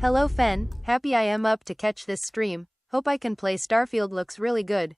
Hello Fen, happy I am up to catch this stream, hope I can play Starfield, looks really good.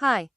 Hi.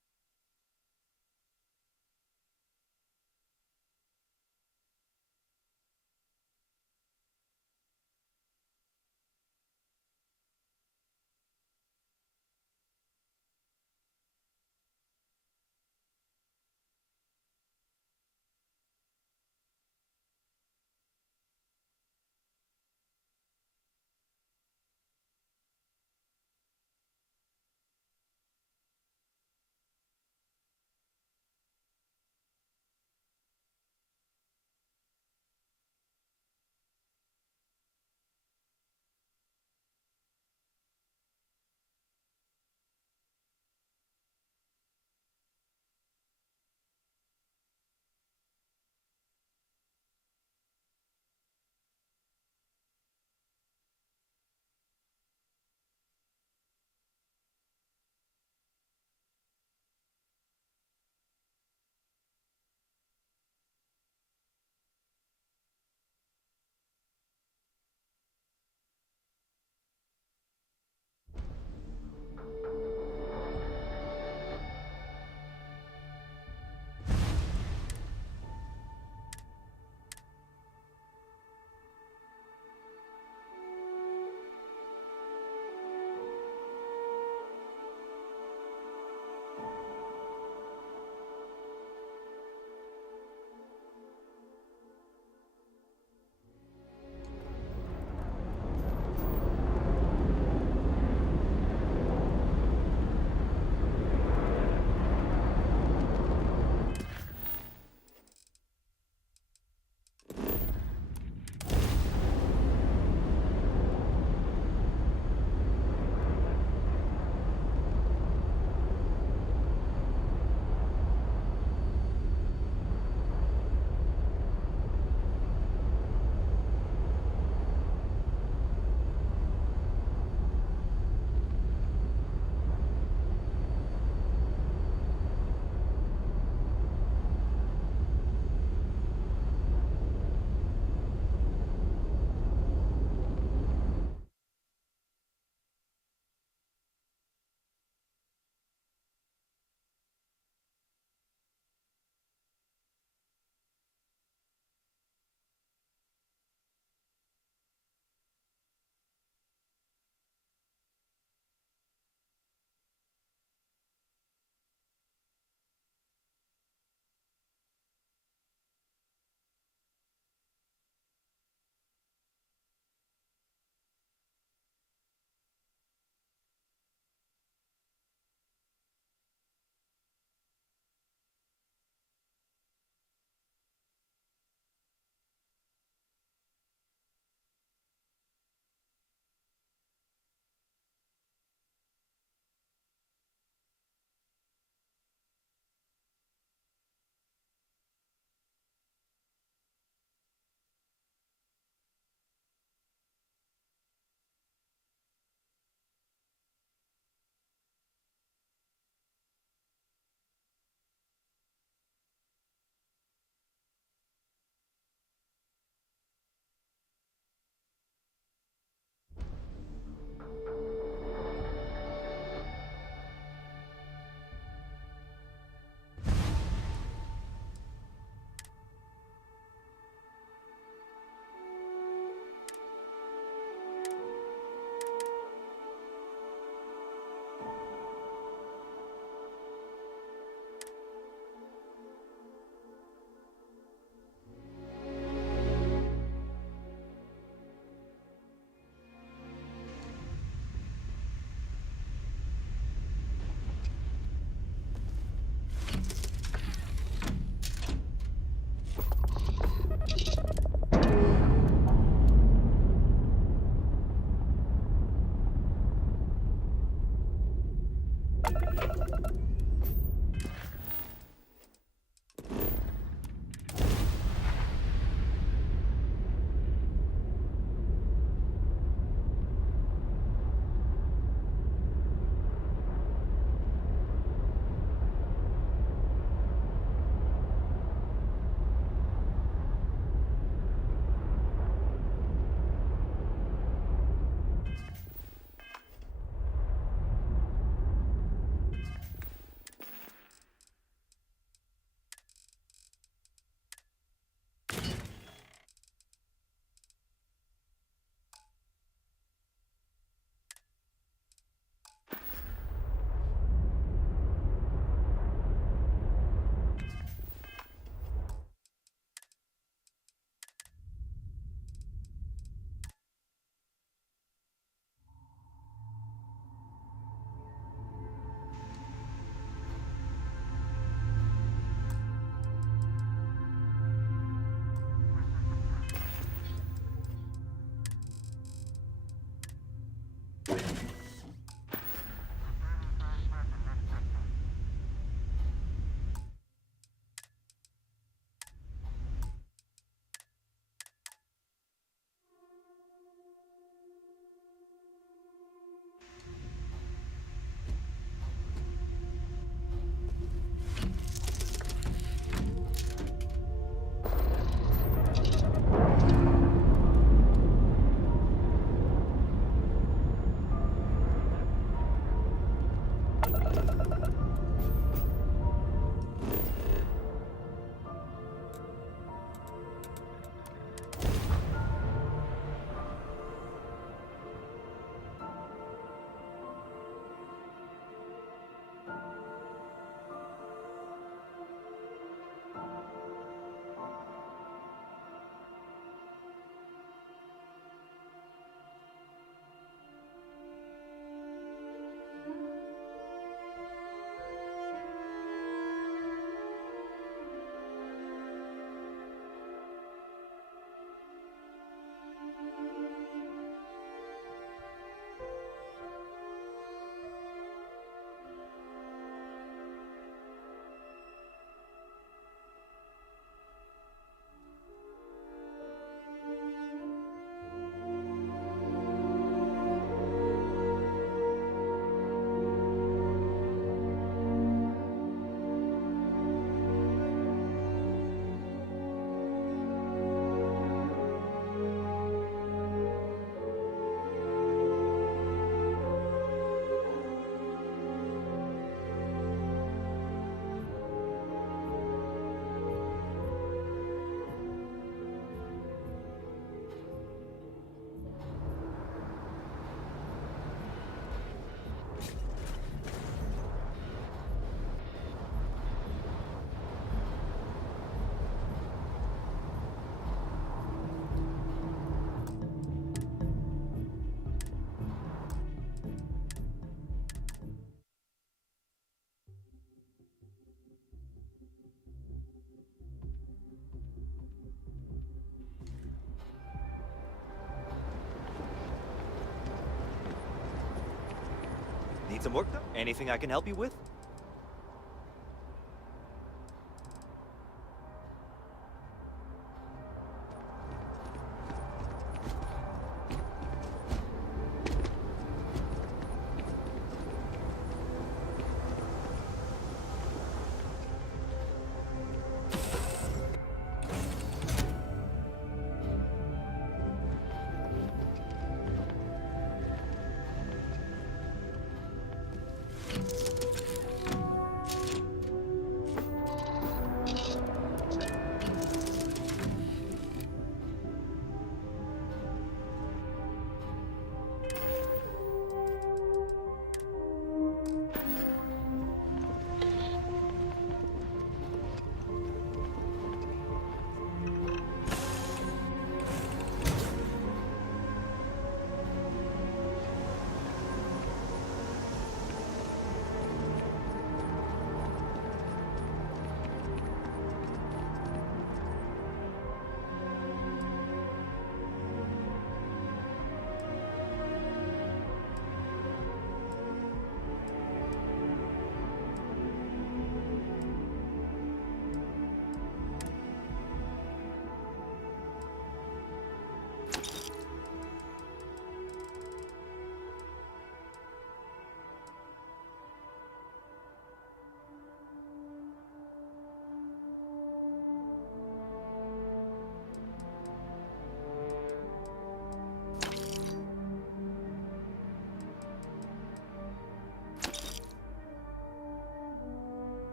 Need some work done? Anything I can help you with?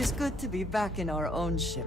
is good to be back in our own ship.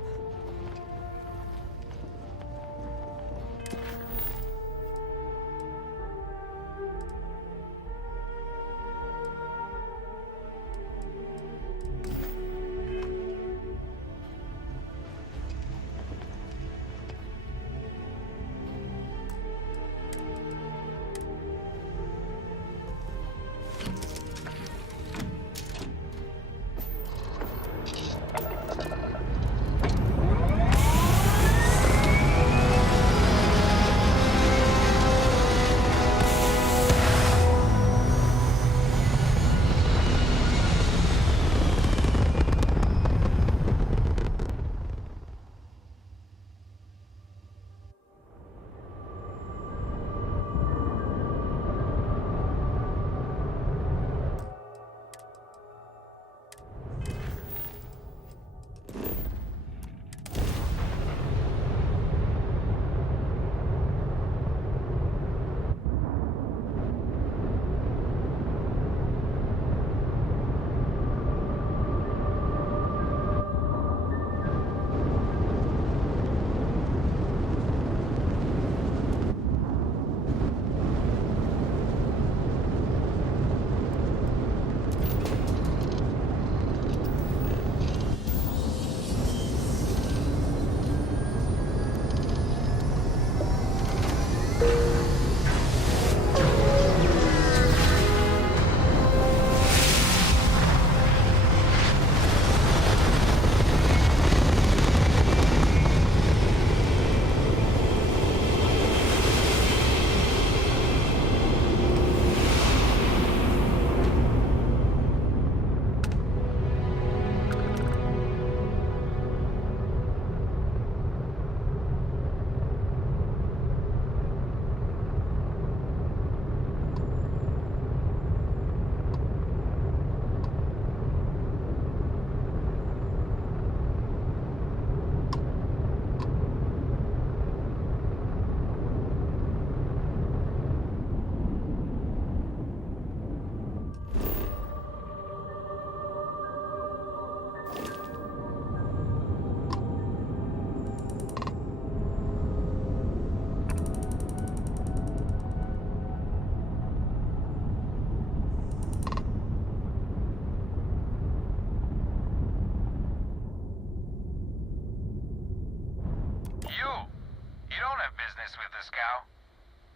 You don't have business with the scow.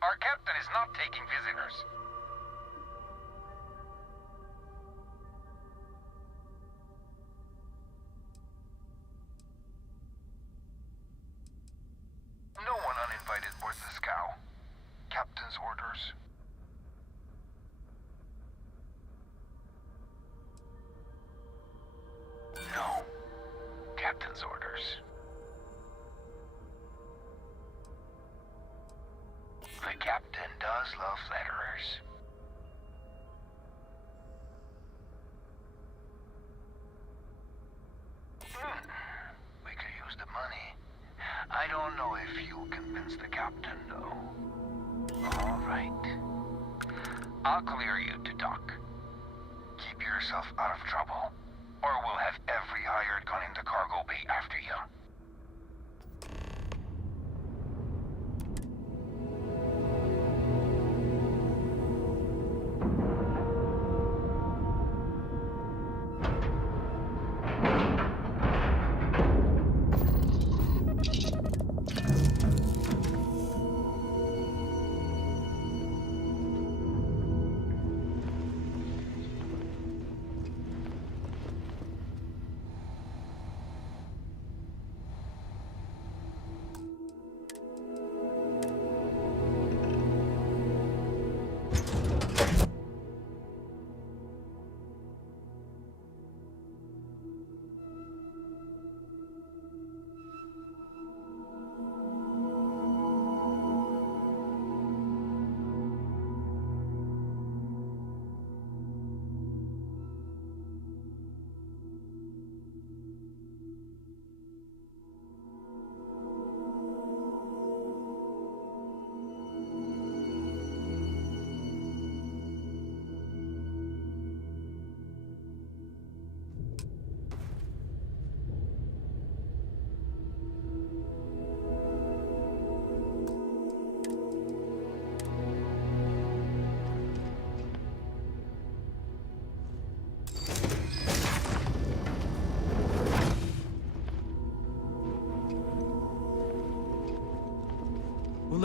Our captain is not taking visitors. No one uninvited boards the scow. Captain's orders. No. Captain's orders. The captain does love flatterers. We could use the money. I don't know if you'll convince the captain, though. All right. I'll clear you to dock. Keep yourself out of trouble, or we'll have every hired gun in the cargo bay after you.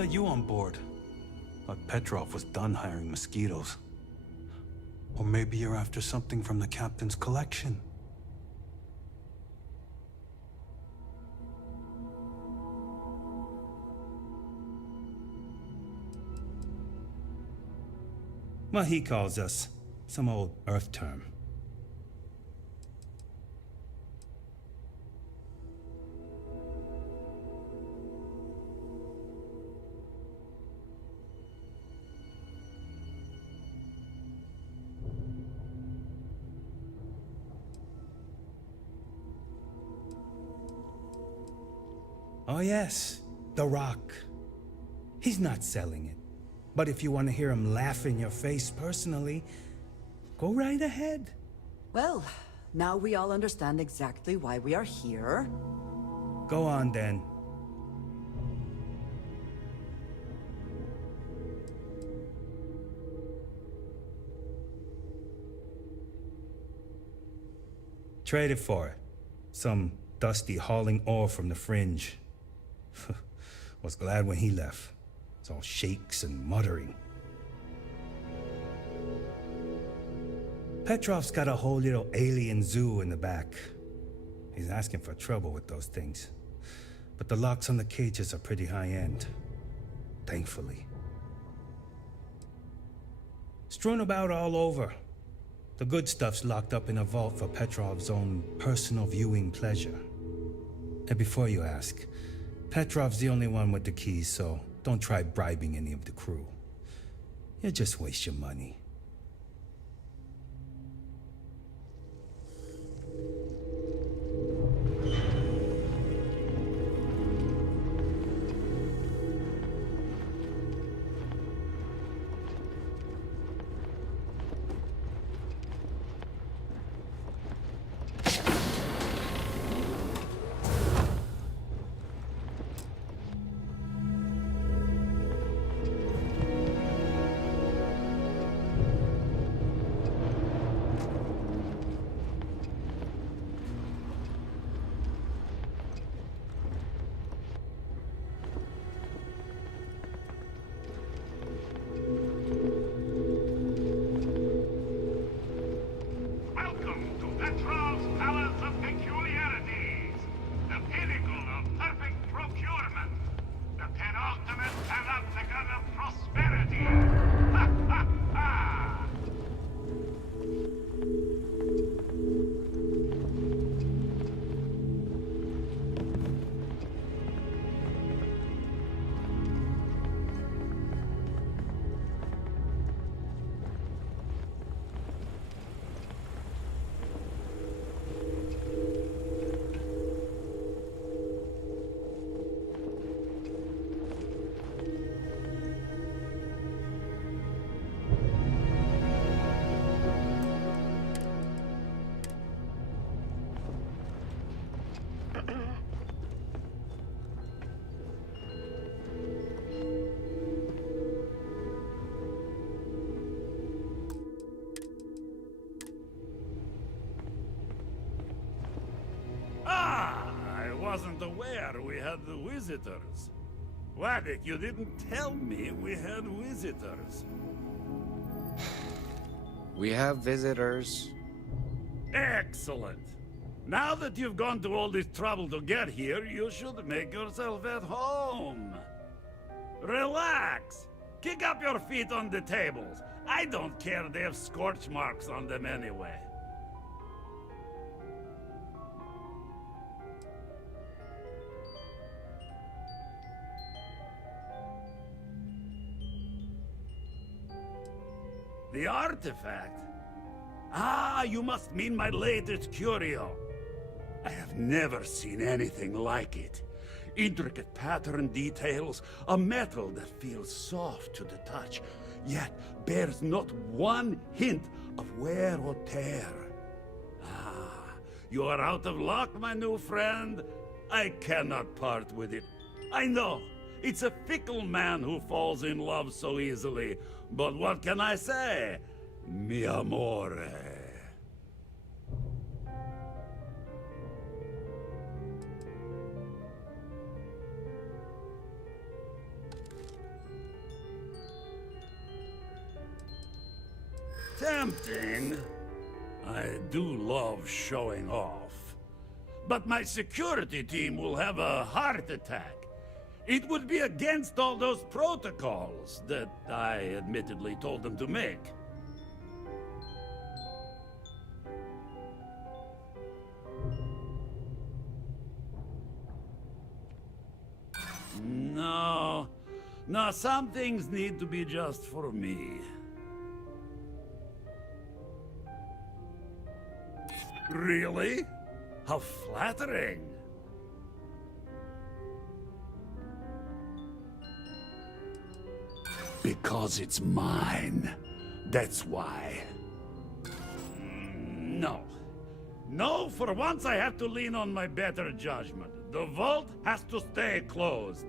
let you on board. Thought Petrov was done hiring mosquitoes. Or maybe you're after something from the captain's collection. Well, he calls us. Some old Earth term. Oh yes, The Rock. He's not selling it. But if you want to hear him laugh in your face personally, go right ahead. Well, now we all understand exactly why we are here. Go on then. Trade it for it. Some dusty hauling ore from the fringe. Was glad when he left. It's all shakes and muttering. Petrov's got a whole little alien zoo in the back. He's asking for trouble with those things. But the locks on the cages are pretty high-end. Thankfully. Strewn about all over. The good stuff's locked up in a vault for Petrov's own personal viewing pleasure. And before you ask, Petrov's the only one with the keys, so don't try bribing any of the crew. You'll just waste your money. Wasn't aware we had the visitors. Wadik, you didn't tell me we had visitors. We have visitors. Excellent. Now that you've gone to all this trouble to get here, you should make yourself at home. Relax. Kick up your feet on the tables. I don't care they have scorch marks on them anyway. The artifact? Ah, you must mean my latest curio. I have never seen anything like it. Intricate pattern details, a metal that feels soft to the touch, yet bears not one hint of wear or tear. Ah, you are out of luck, my new friend. I cannot part with it. I know, it's a fickle man who falls in love so easily. But what can I say? Mi amore. Tempting. I do love showing off. But my security team will have a heart attack. It would be against all those protocols that I admittedly told them to make. No. No, some things need to be just for me. Really? How flattering. Because it's mine. That's why. No. No, for once I have to lean on my better judgment. The vault has to stay closed.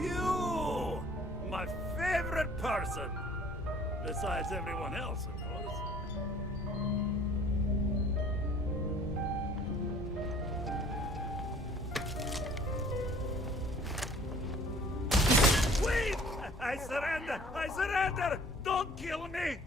You! My favorite person! Besides everyone else, of course. Wait! I surrender! I surrender! Don't kill me!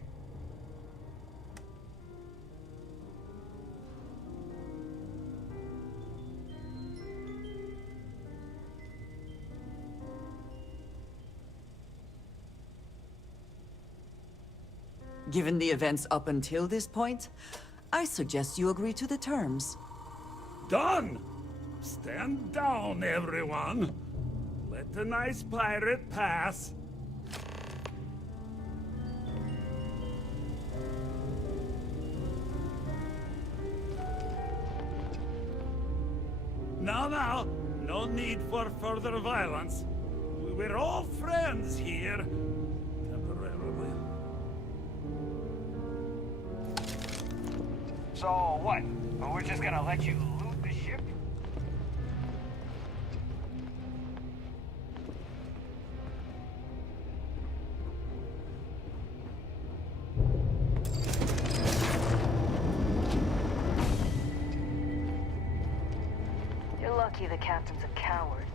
Given the events up until this point, I suggest you agree to the terms. Done! Stand down, everyone. Let the nice pirate pass. Now, no need for further violence. We're all friends here. Temporarily. So what? We're just gonna let you loot the ship? You're lucky the captain's a coward.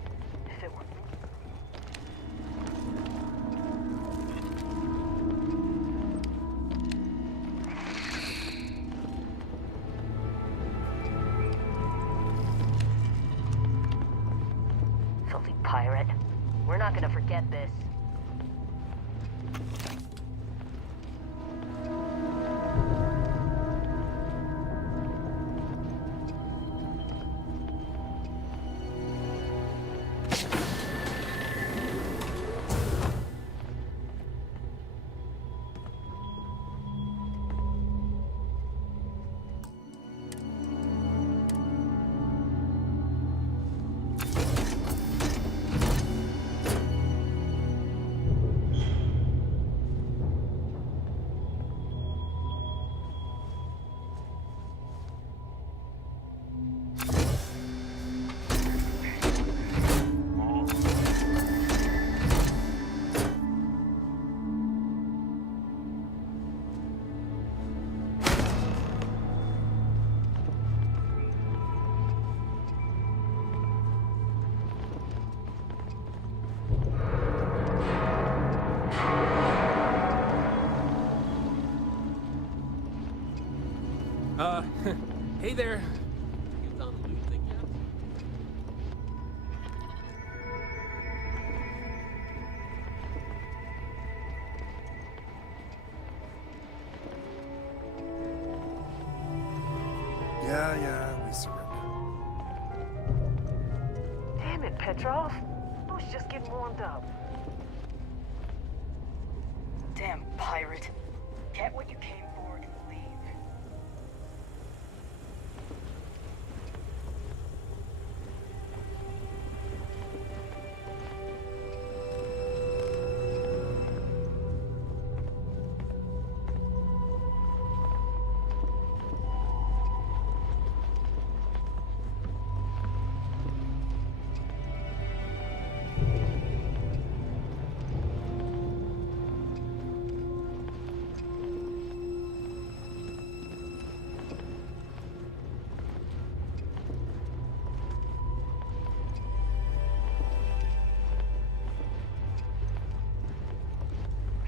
If it were... Filthy pirate. We're not gonna forget this. Hey there. You done the loot thing yet? Yeah, we surrender. Damn it, Petrov. I was just getting warmed up. Damn pirate. Get what you came for and leave.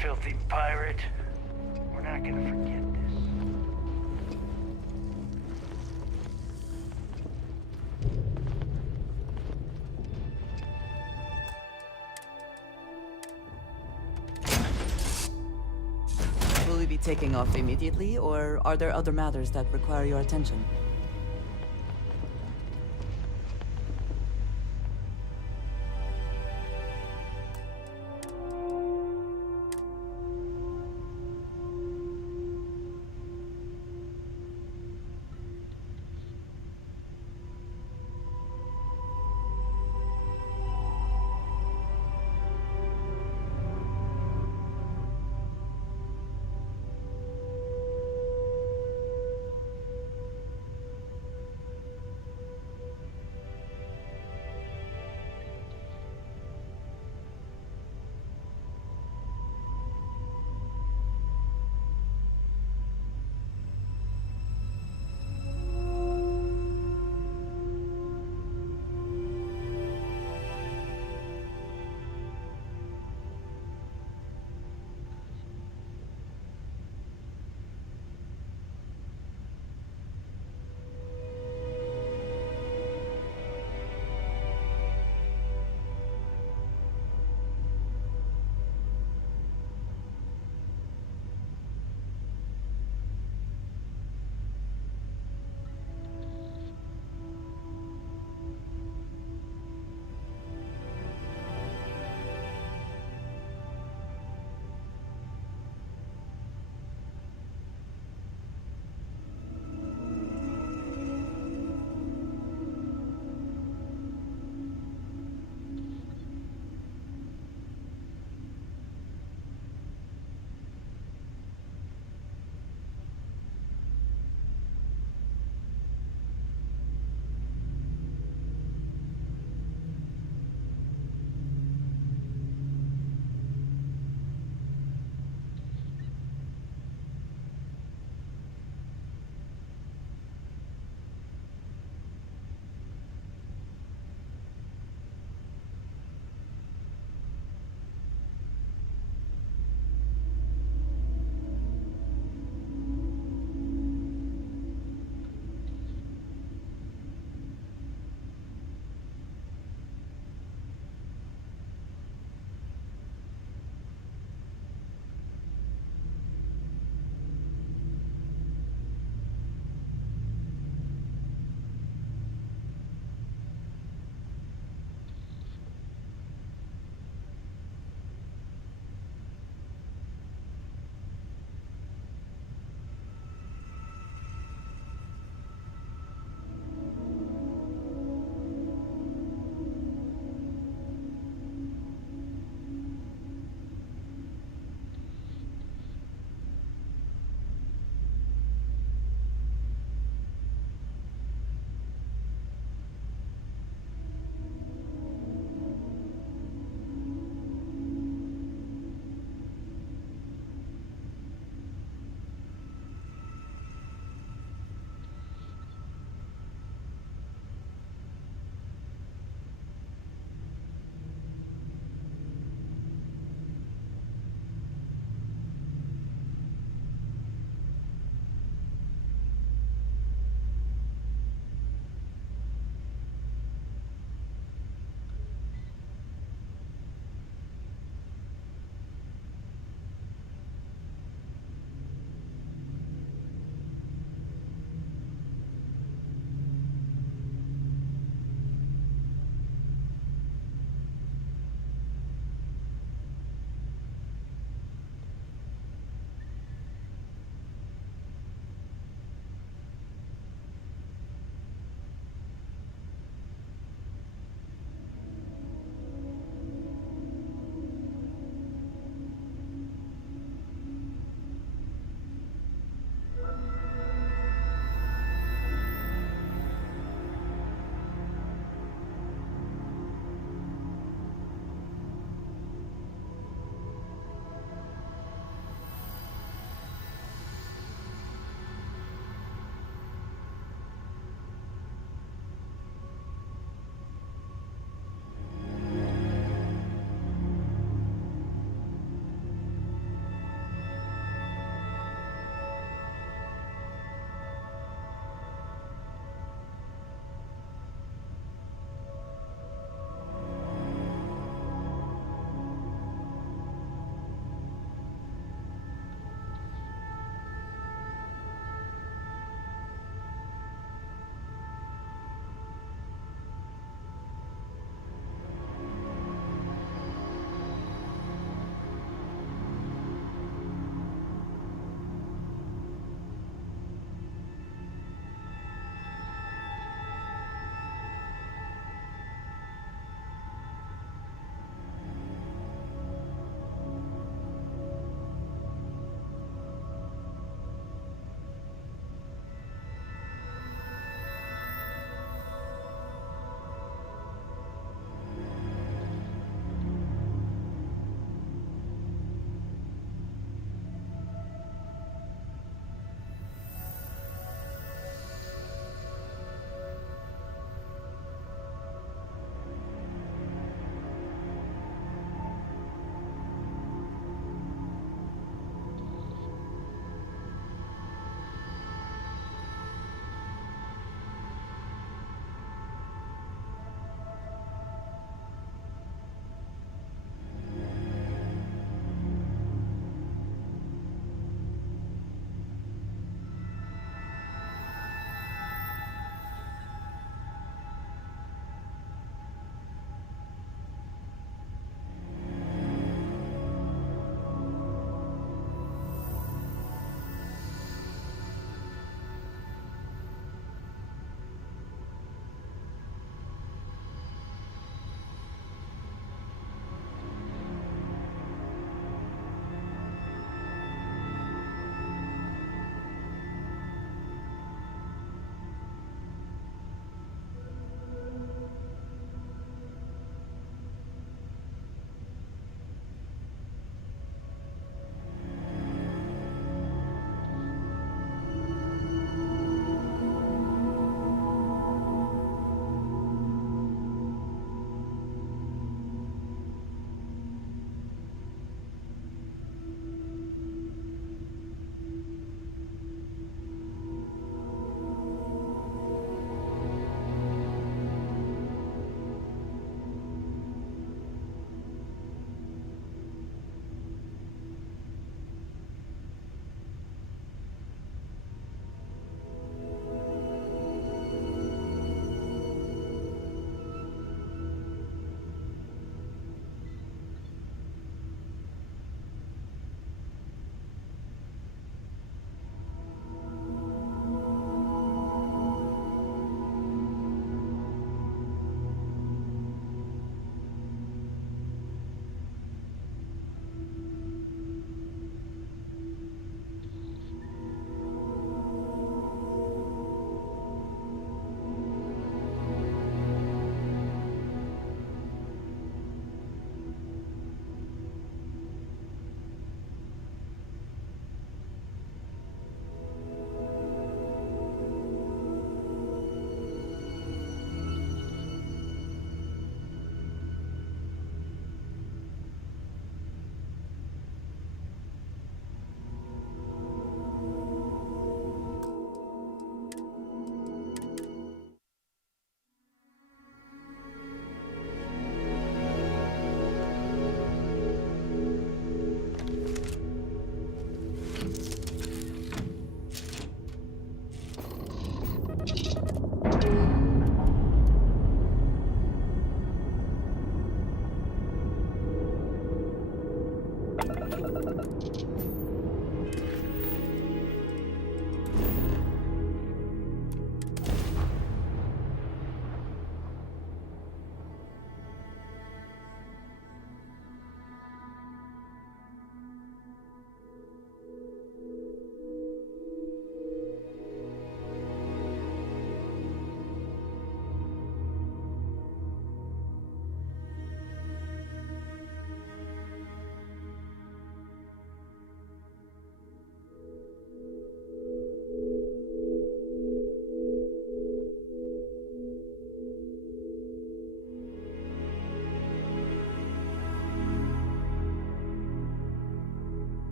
filthy pirate. We're not gonna forget this. Will we be taking off immediately, or are there other matters that require your attention?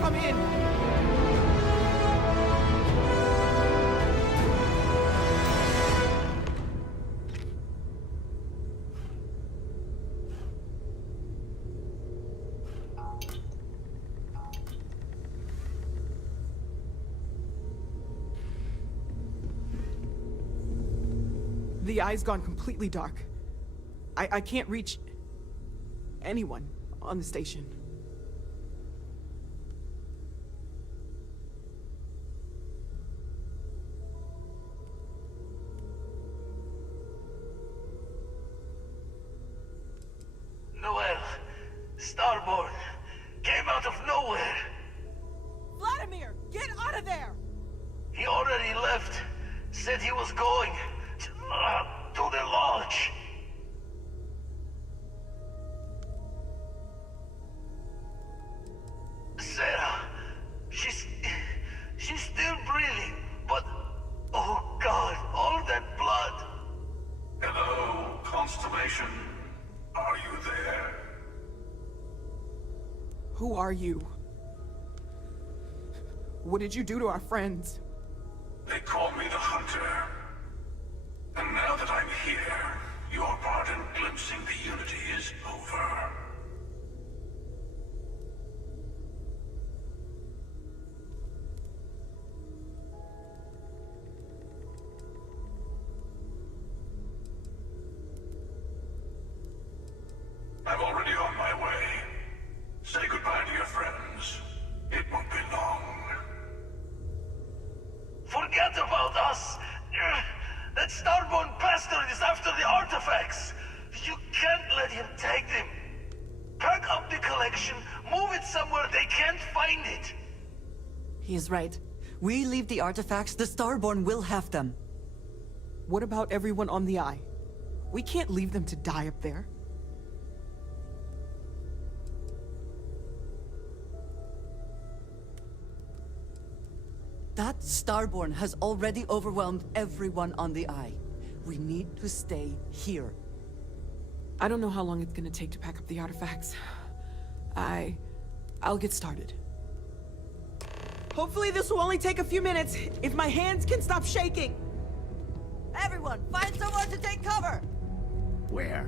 Come in! The eye's gone completely dark. I can't reach anyone on the station. Noel, Starborn, came out of nowhere. Vladimir, get out of there! He already left. Said he was going to the lodge. Sarah, she's still breathing, but oh God, all that blood. Hello, Constellation. Are you there? Who are you? What did you do to our friends? They call me the Hunter. And now that I'm here, your part in glimpsing the Unity is over. I'm already on my way. Say goodbye to your friends. It won't be long. Forget about us! That Starborn bastard is after the artifacts! You can't let him take them! Pack up the collection, move it somewhere they can't find it! He is right. We leave the artifacts, the Starborn will have them. What about everyone on the Eye? We can't leave them to die up there. That Starborn has already overwhelmed everyone on the Eye. We need to stay here. I don't know how long it's gonna take to pack up the artifacts. I'll get started. Hopefully this will only take a few minutes, if my hands can stop shaking! Everyone, find somewhere to take cover! Where?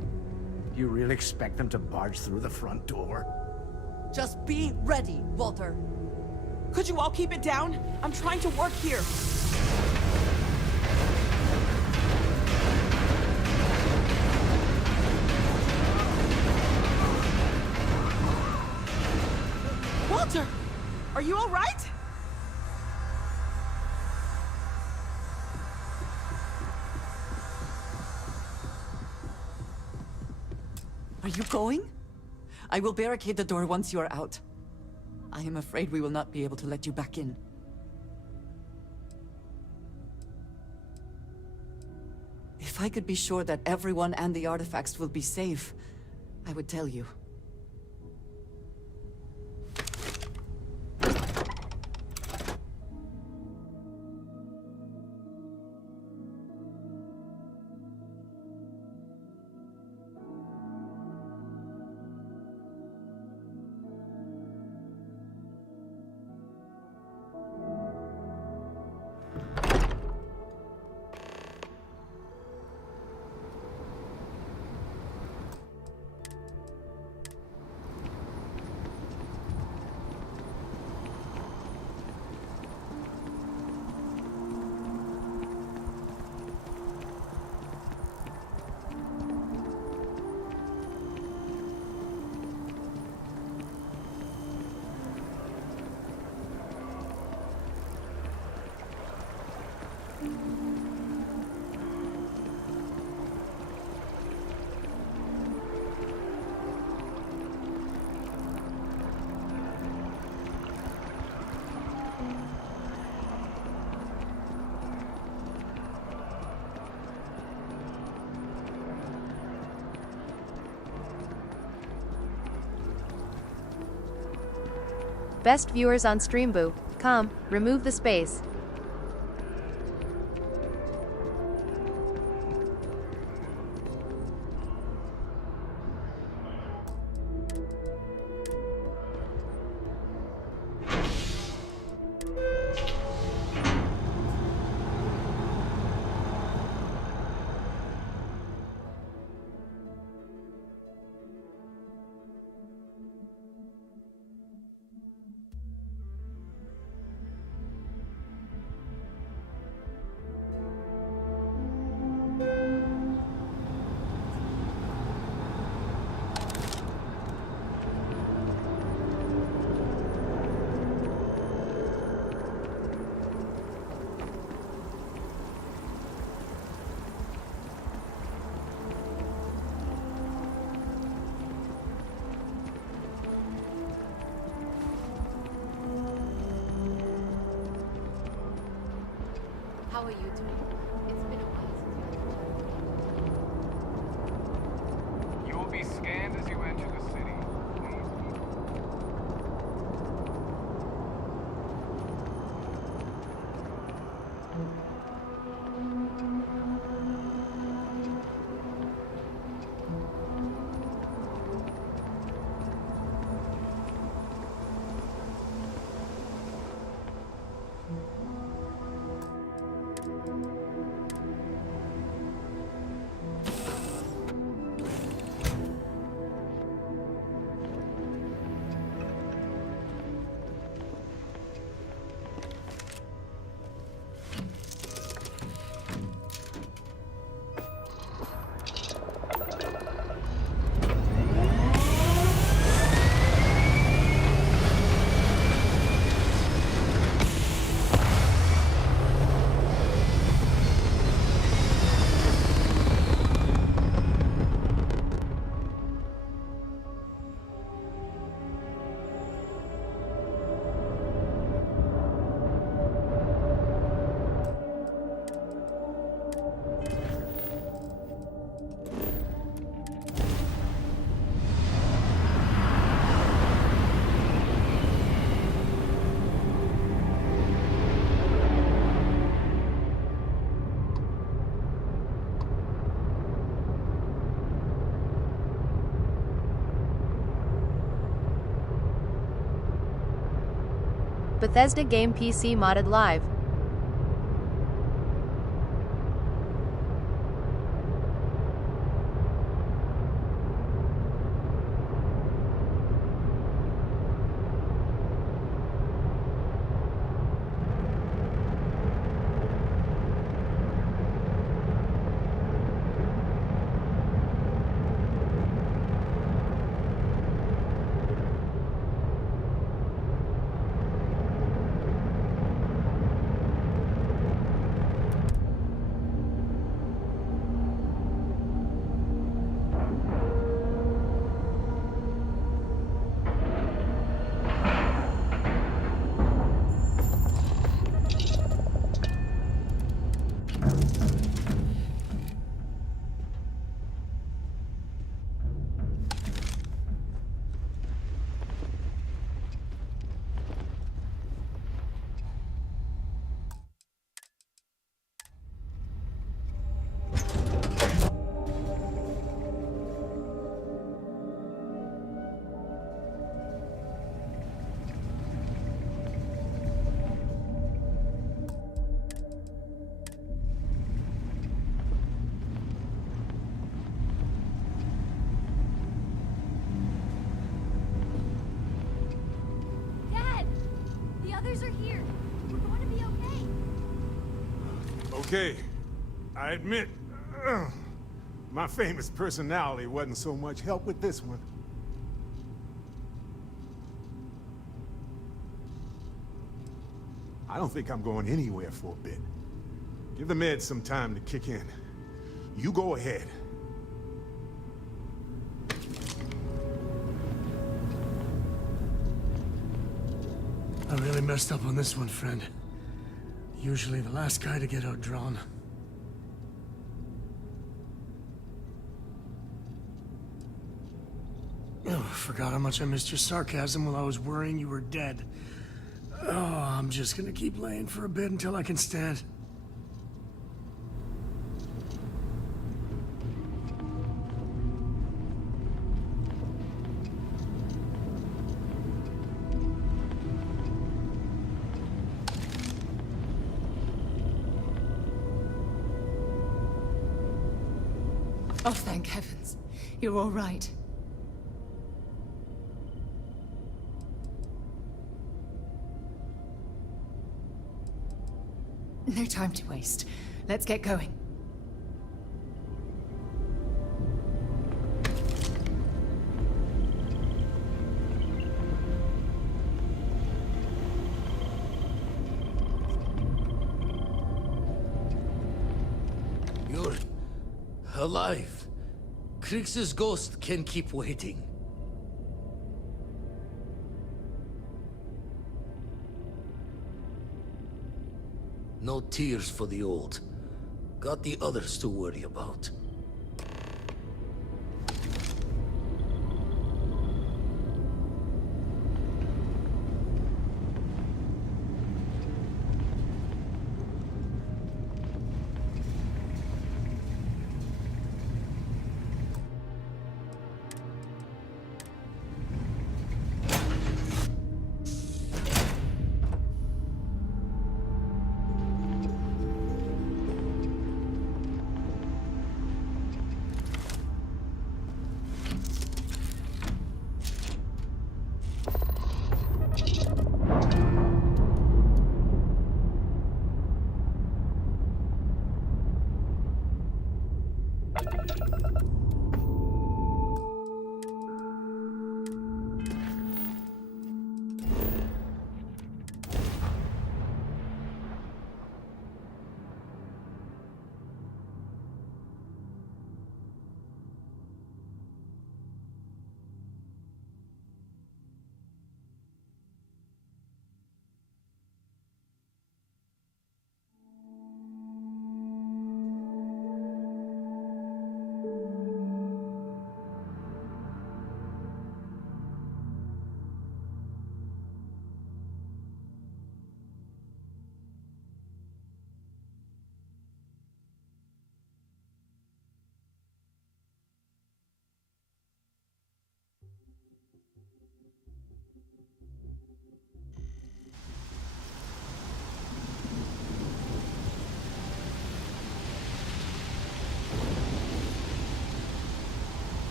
Do you really expect them to barge through the front door? Just be ready, Walter. Could you all keep it down? I'm trying to work here. Walter! Are you all right? Are you going? I will barricade the door once you are out. I am afraid we will not be able to let you back in. If I could be sure that everyone and the artifacts will be safe, I would tell you. Best viewers on Streamboo.com, remove the space. How are you doing? It's been a while. You will be scanned as you enter the city. Bethesda game PC modded live. others are here. We're going to be okay. Okay. I admit, my famous personality wasn't so much help with this one. I don't think I'm going anywhere for a bit. Give the meds some time to kick in. You go ahead. I really messed up on this one, friend. Usually the last guy to get outdrawn. Oh, I forgot how much I missed your sarcasm while I was worrying you were dead. Oh, I'm just gonna keep laying for a bit until I can stand. Oh, thank heavens. You're all right. No time to waste. Let's get going. You're alive. Krix's ghost can keep waiting. No tears for the old. Got the others to worry about.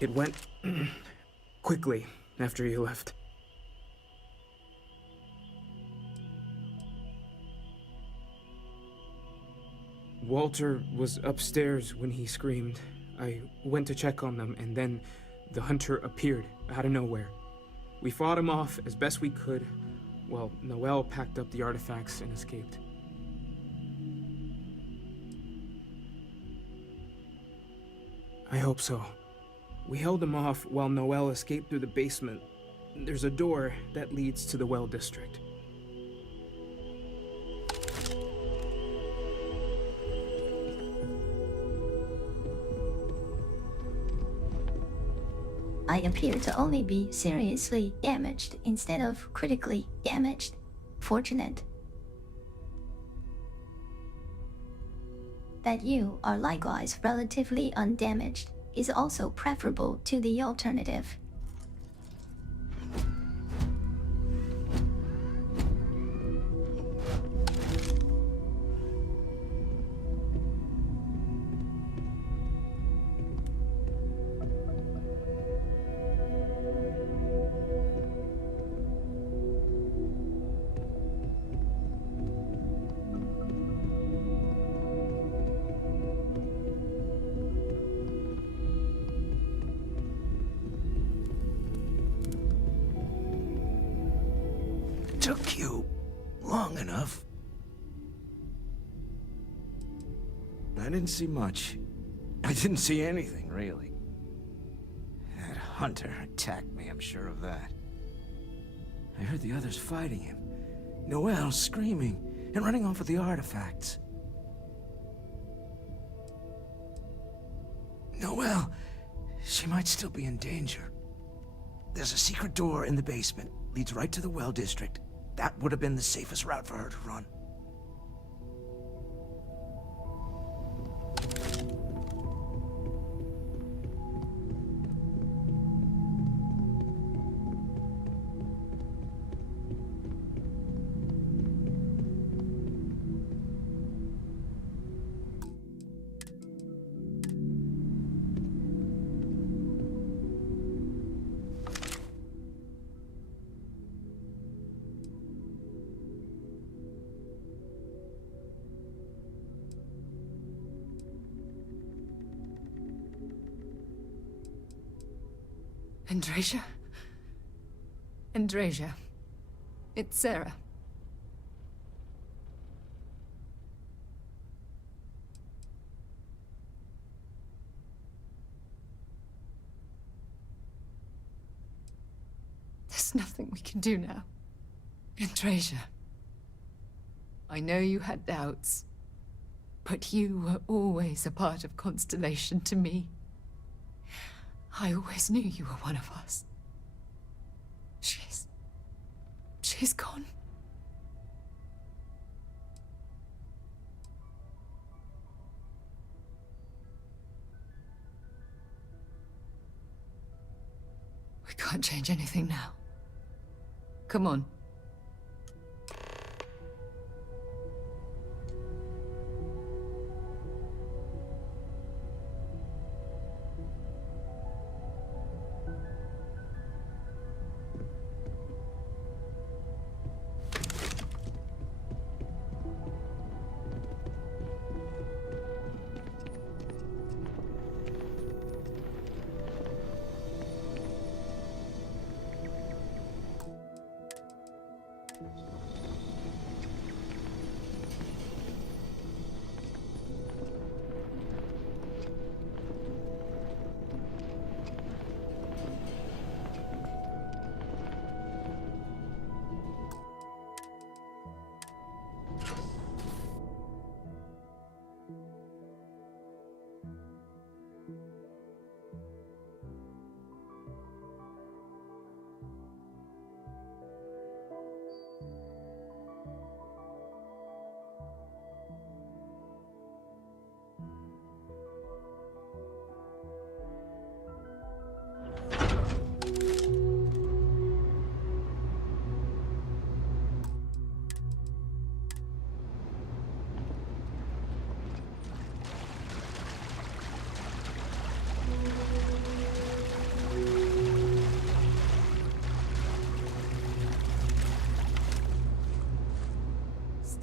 It went quickly after you left. Walter was upstairs when he screamed. I went to check on them, and then the hunter appeared out of nowhere. We fought him off as best we could, while Noel packed up the artifacts and escaped. I hope so. We held him off while Noel escaped through the basement. There's a door that leads to the well district. I appear to only be seriously damaged instead of critically damaged. Fortunate that you are likewise relatively undamaged is also preferable to the alternative. Took you long enough. I didn't see much. I didn't see anything, really. That hunter attacked me, I'm sure of that. I heard the others fighting him. Noelle screaming and running off with the artifacts. Noelle, she might still be in danger. There's a secret door in the basement. Leads right to the well district. That would have been the safest route for her to run. Andrasia? Andrasia. It's Sarah. There's nothing we can do now. Andrasia. I know you had doubts, but you were always a part of Constellation to me. I always knew you were one of us. She's gone. We can't change anything now. Come on.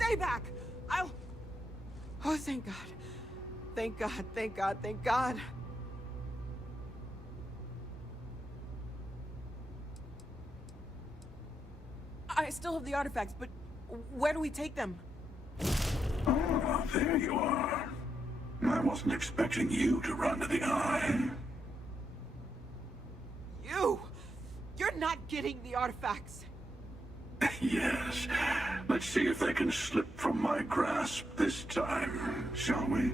Stay back! I'll... Oh, thank God. Thank God, thank God, thank God. I still have the artifacts, but where do we take them? Ah, there you are. I wasn't expecting you to run to the eye. You! You're not getting the artifacts! Yes. Let's see if they can slip from my grasp this time, shall we?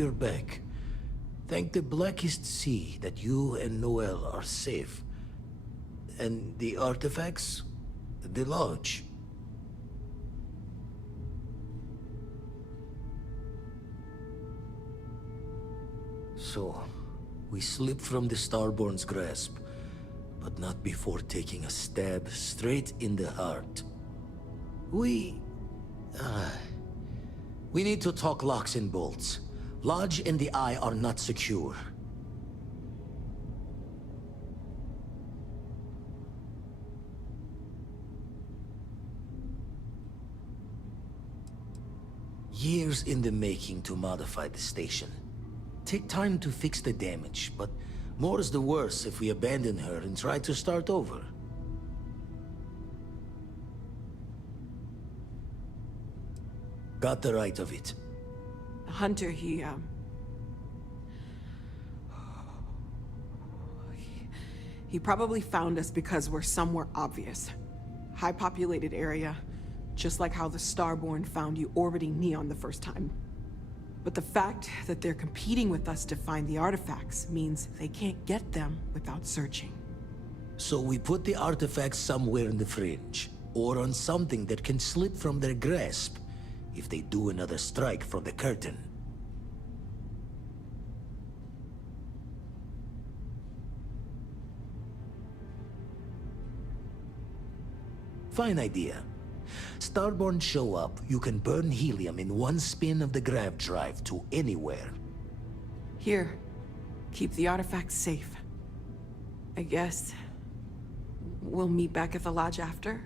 you're back. Thank the blackest sea that you and Noel are safe. And the artifacts? The lodge. So, we slipped from the Starborn's grasp, but not before taking a stab straight in the heart. We need to talk locks and bolts. Lodge and the Eye are not secure. Years in the making to modify the station. Take time to fix the damage, but more is the worse if we abandon her and try to start over. Got the right of it. Hunter, he probably found us because we're somewhere obvious. High-populated area, just like how the Starborn found you orbiting Neon the first time. But the fact that they're competing with us to find the artifacts means they can't get them without searching. So we put the artifacts somewhere in the fringe, or on something that can slip from their grasp if they do another strike from the curtain. Fine idea. Starborn show up, you can burn helium in one spin of the grav drive to anywhere. Here, keep the artifacts safe. I guess we'll meet back at the lodge after?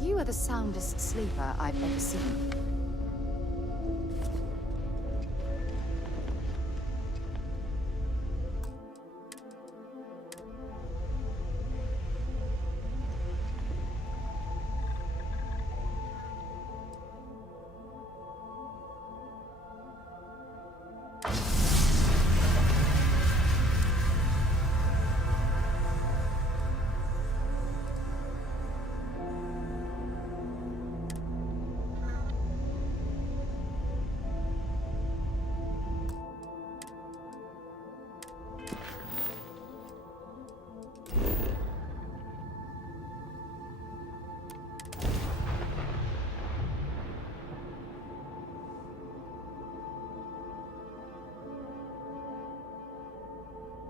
You are the soundest sleeper I've ever seen.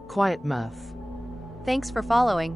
Quiet Murph. Thanks for following.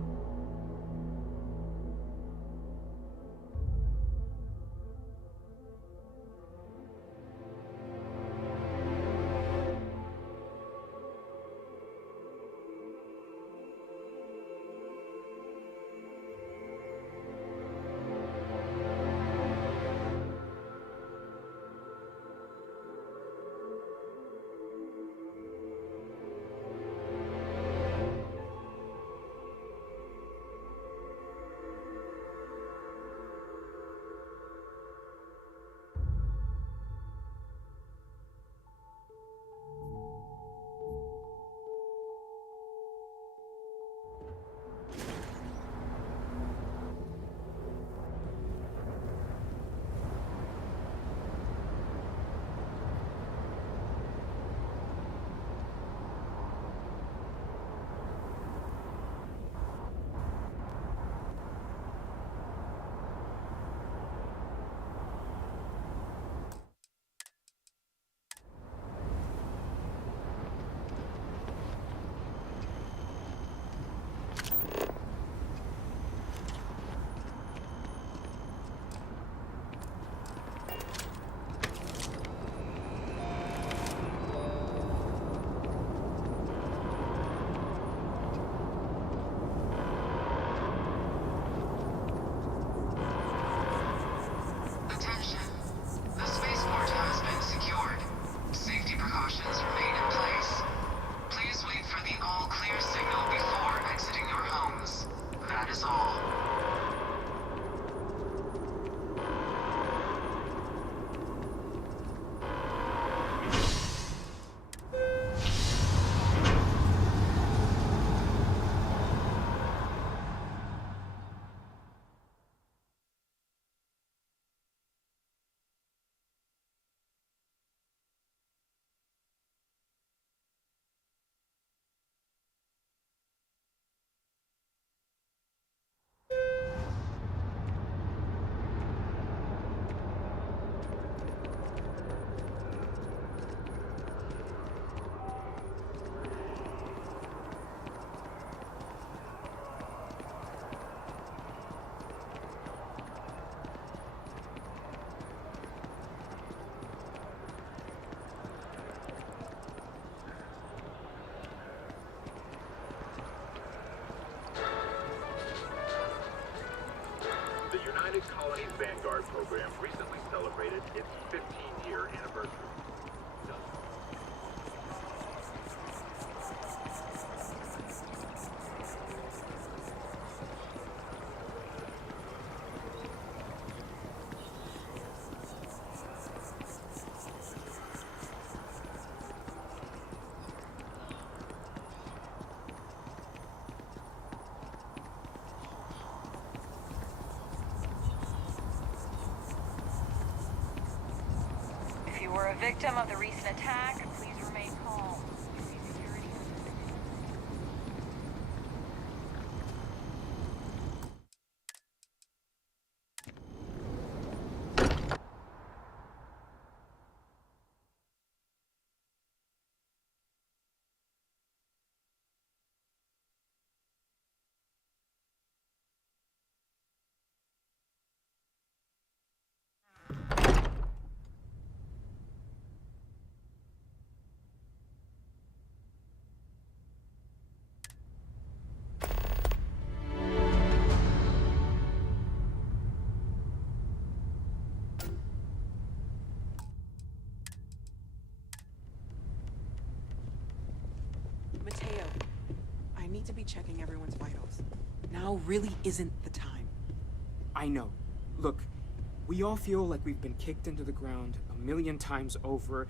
United Colonies Vanguard program recently celebrated its 15-year anniversary. If you were a victim of the recent attack, please remain calm. Mateo, I need to be checking everyone's vitals. Now really isn't the time. I know. Look, we all feel like we've been kicked into the ground a million times over,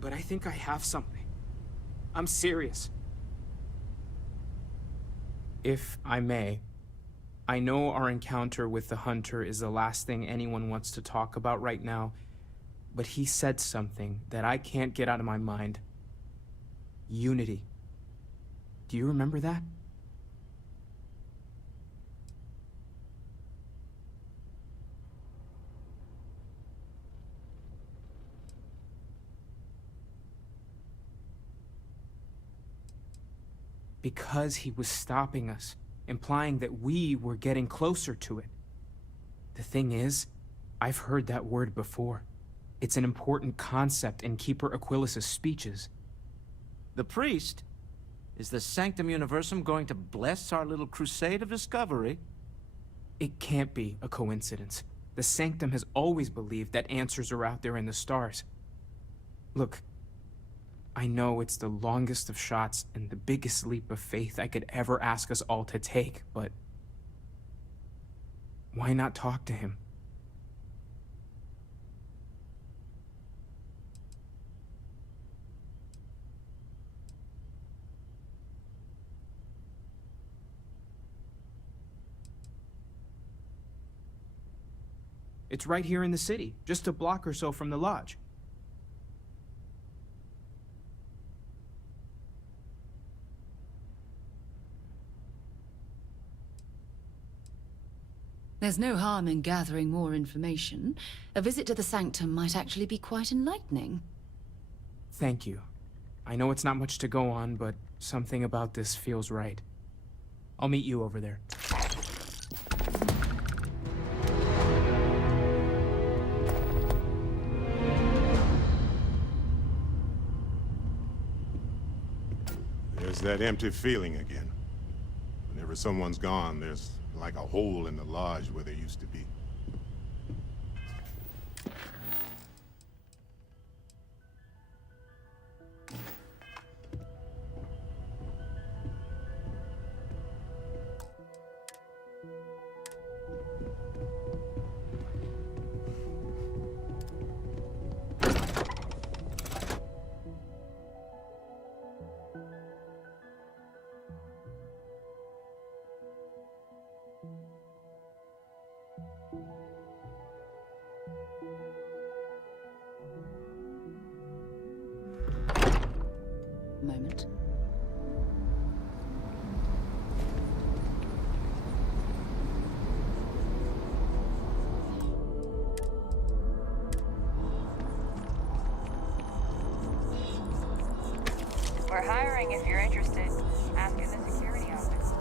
but I think I have something. I'm serious. If I may, I know our encounter with the Hunter is the last thing anyone wants to talk about right now, but he said something that I can't get out of my mind. Unity. Do you remember that? Because he was stopping us, implying that we were getting closer to it. The thing is, I've heard that word before. It's an important concept in Keeper Aquilas's speeches. The priest? Is the Sanctum Universum going to bless our little crusade of discovery? It can't be a coincidence. The Sanctum has always believed that answers are out there in the stars. Look, I know it's the longest of shots and the biggest leap of faith I could ever ask us all to take, but why not talk to him? It's right here in the city, just a block or so from the lodge. There's no harm in gathering more information. A visit to the Sanctum might actually be quite enlightening. Thank you. I know it's not much to go on, but something about this feels right. I'll meet you over there. There's that empty feeling again. Whenever someone's gone, there's like a hole in the lodge where there used to be. Moment. We're hiring if you're interested. Ask in the security office.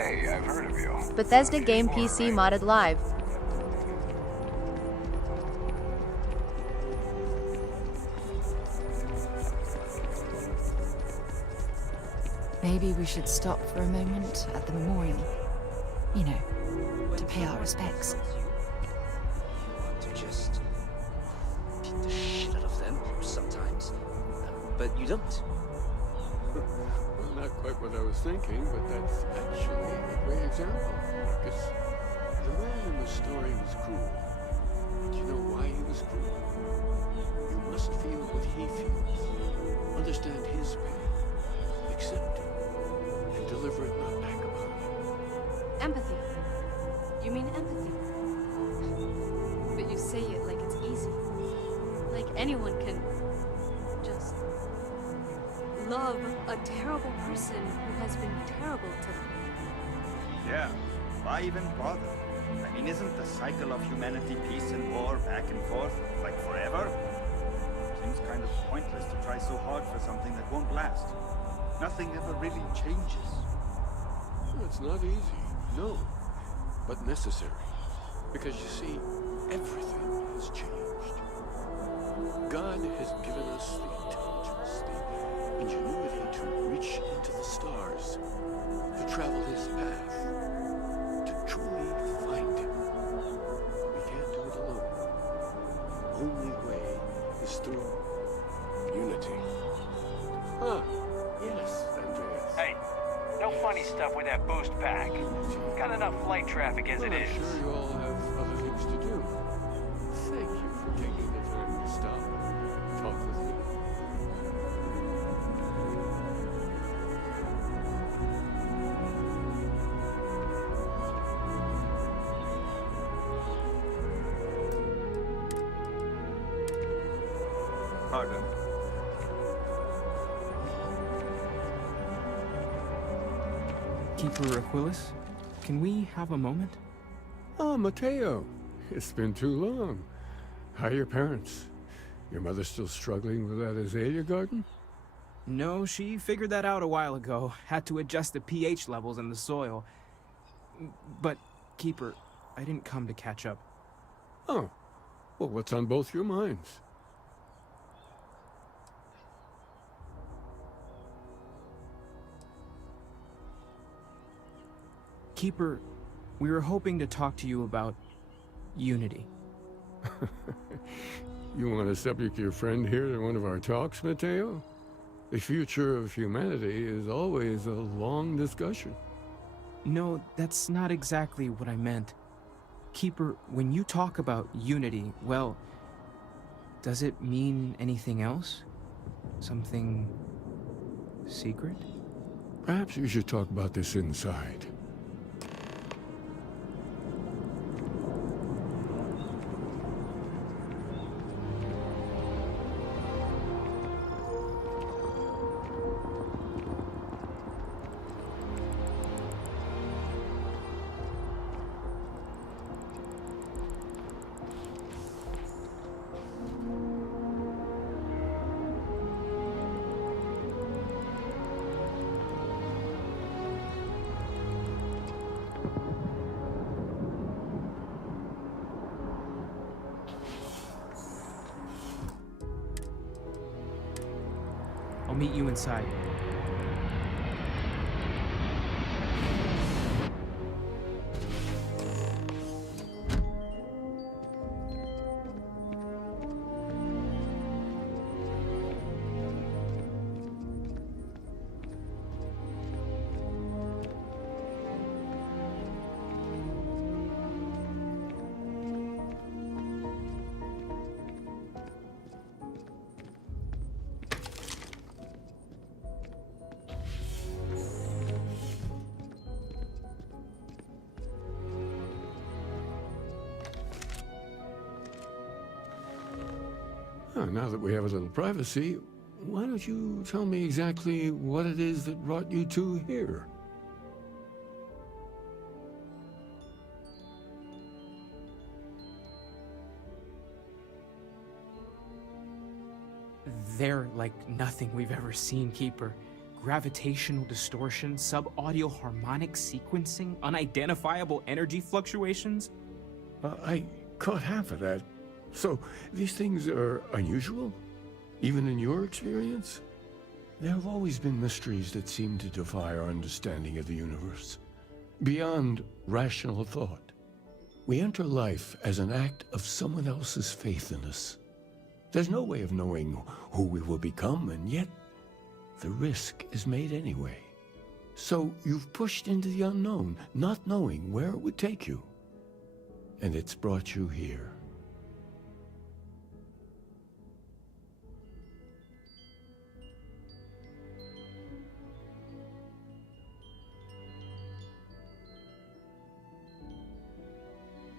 Hey, I've heard of you. Bethesda game PC modded live. Maybe we should stop for a moment at the memorial. You know, to pay our respects. To just beat the shit out of them sometimes. But you don't. Well, not quite what I was thinking, but that's actually a great example, Marcus. The man in the story was cruel. Do you know why he was cruel? You must feel what he feels. Understand his pain. Accept it. And deliberately not back about it. Empathy. You mean empathy? But you say it like it's easy. Like anyone can just love a terrible person who has been terrible to them. Yeah, why even bother? I mean, isn't the cycle of humanity peace and war back and forth, like forever? Seems kind of pointless to try so hard for something that won't last. Nothing ever really changes. Well, it's not easy, no, but necessary. Because you see, everything has changed. God has given us the intelligence, the ingenuity to reach into the stars, to travel his path, to truly find him. We can't do it alone. The only way is through unity. Ah, yes, Andreas. Hey, no funny stuff with that boost pack. Got enough flight traffic as it is. I'm sure you all have other things to do. Thank you for taking the time to stop and talk with me. Pardon. Keeper Aquilus, can we have a moment? Oh, Matteo. It's been too long. How are your parents? Your mother still struggling with that azalea garden? No, she figured that out a while ago. Had to adjust the pH levels in the soil. But, Keeper, I didn't come to catch up. Oh. Well, what's on both your minds? Keeper, we were hoping to talk to you about unity. You want to subject your friend here to one of our talks, Matteo? The future of humanity is always a long discussion. No, that's not exactly what I meant. Keeper, when you talk about unity, well, does it mean anything else? Something secret? Perhaps you should talk about this inside. I'll meet you inside. Now that we have a little privacy, why don't you tell me exactly what it is that brought you two here? They're like nothing we've ever seen, Keeper. gravitational distortion, sub-audio harmonic sequencing, unidentifiable energy fluctuations? I caught half of that. So, these things are unusual? Even in your experience? There have always been mysteries that seem to defy our understanding of the universe. Beyond rational thought. We enter life as an act of someone else's faith in us. There's no way of knowing who we will become, and yet the risk is made anyway. So you've pushed into the unknown, not knowing where it would take you. And it's brought you here.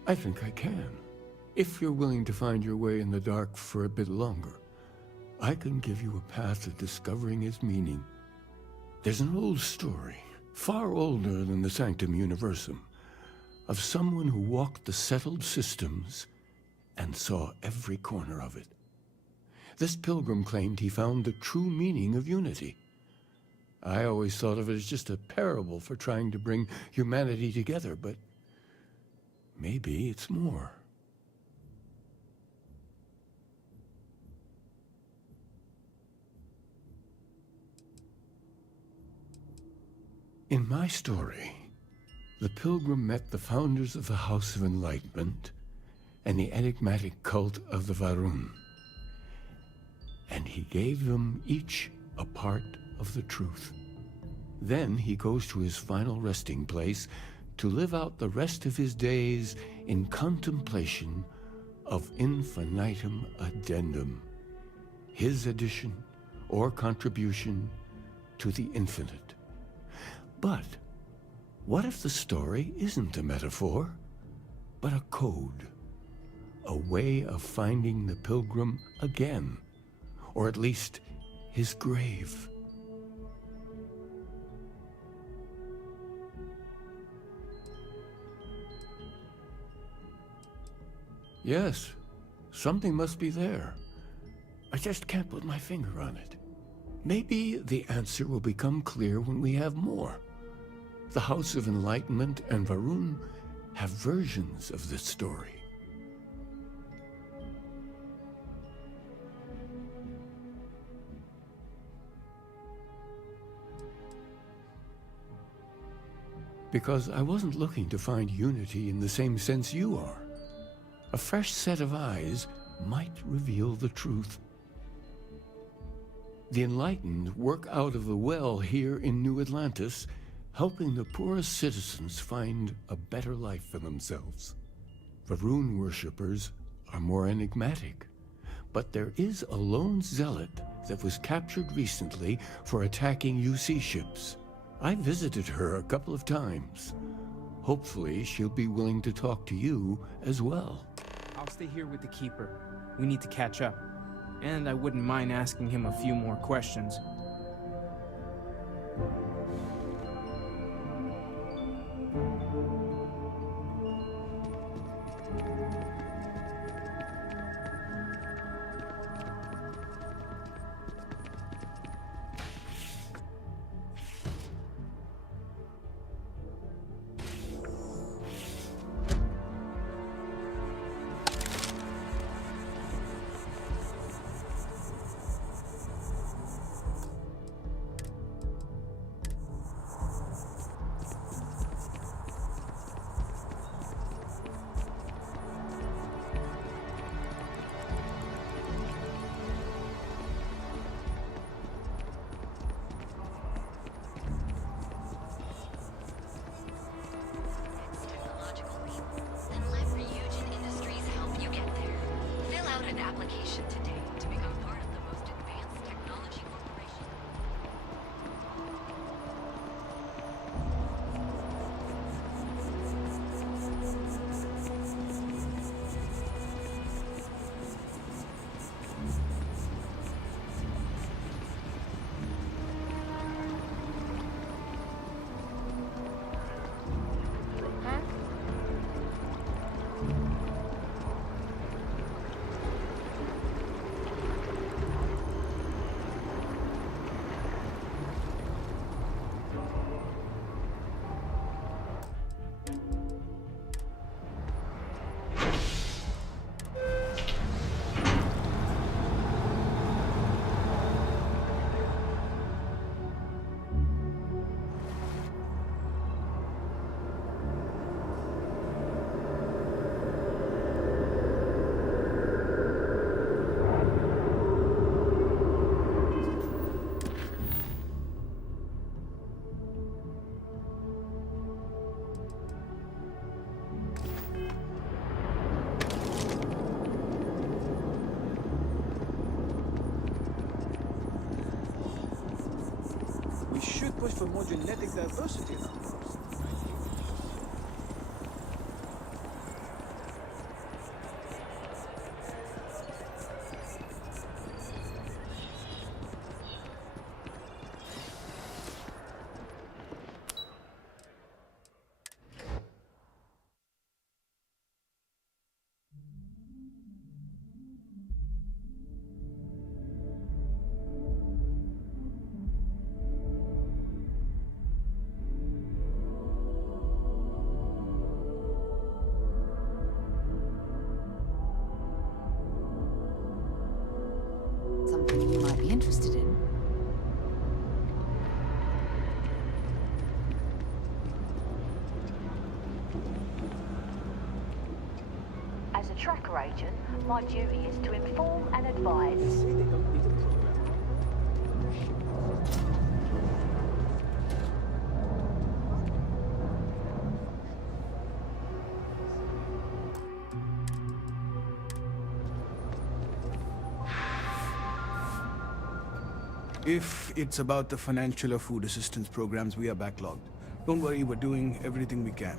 I think I can. If you're willing to find your way in the dark for a bit longer, I can give you a path to discovering its meaning. There's an old story, far older than the Sanctum Universum, of someone who walked the settled systems and saw every corner of it. This pilgrim claimed he found the true meaning of unity. I always thought of it as just a parable for trying to bring humanity together, but maybe it's more. In my story, the pilgrim met the founders of the House of Enlightenment and the enigmatic cult of the Varun, and he gave them each a part of the truth. Then he goes to his final resting place to live out the rest of his days in contemplation of infinitum addendum, his addition or contribution to the infinite. But what if the story isn't a metaphor, but a code? A way of finding the pilgrim again, or at least his grave. Yes, something must be there. I just can't put my finger on it. Maybe the answer will become clear when we have more. The House of Enlightenment and Varun have versions of this story. Because I wasn't looking to find unity in the same sense you are. A fresh set of eyes might reveal the truth. The enlightened work out of the well here in New Atlantis, helping the poorest citizens find a better life for themselves. Varun worshippers are more enigmatic, but there is a lone zealot that was captured recently for attacking UC ships. I visited her a couple of times. Hopefully she'll be willing to talk to you as well. I'll stay here with the Keeper. We need to catch up. And I wouldn't mind asking him a few more questions. push for more genetic diversity in our crops. Something you might be interested in. As a tracker agent, my duty is to inform and advise. If it's about the financial or food assistance programs, we are backlogged. Don't worry, we're doing everything we can.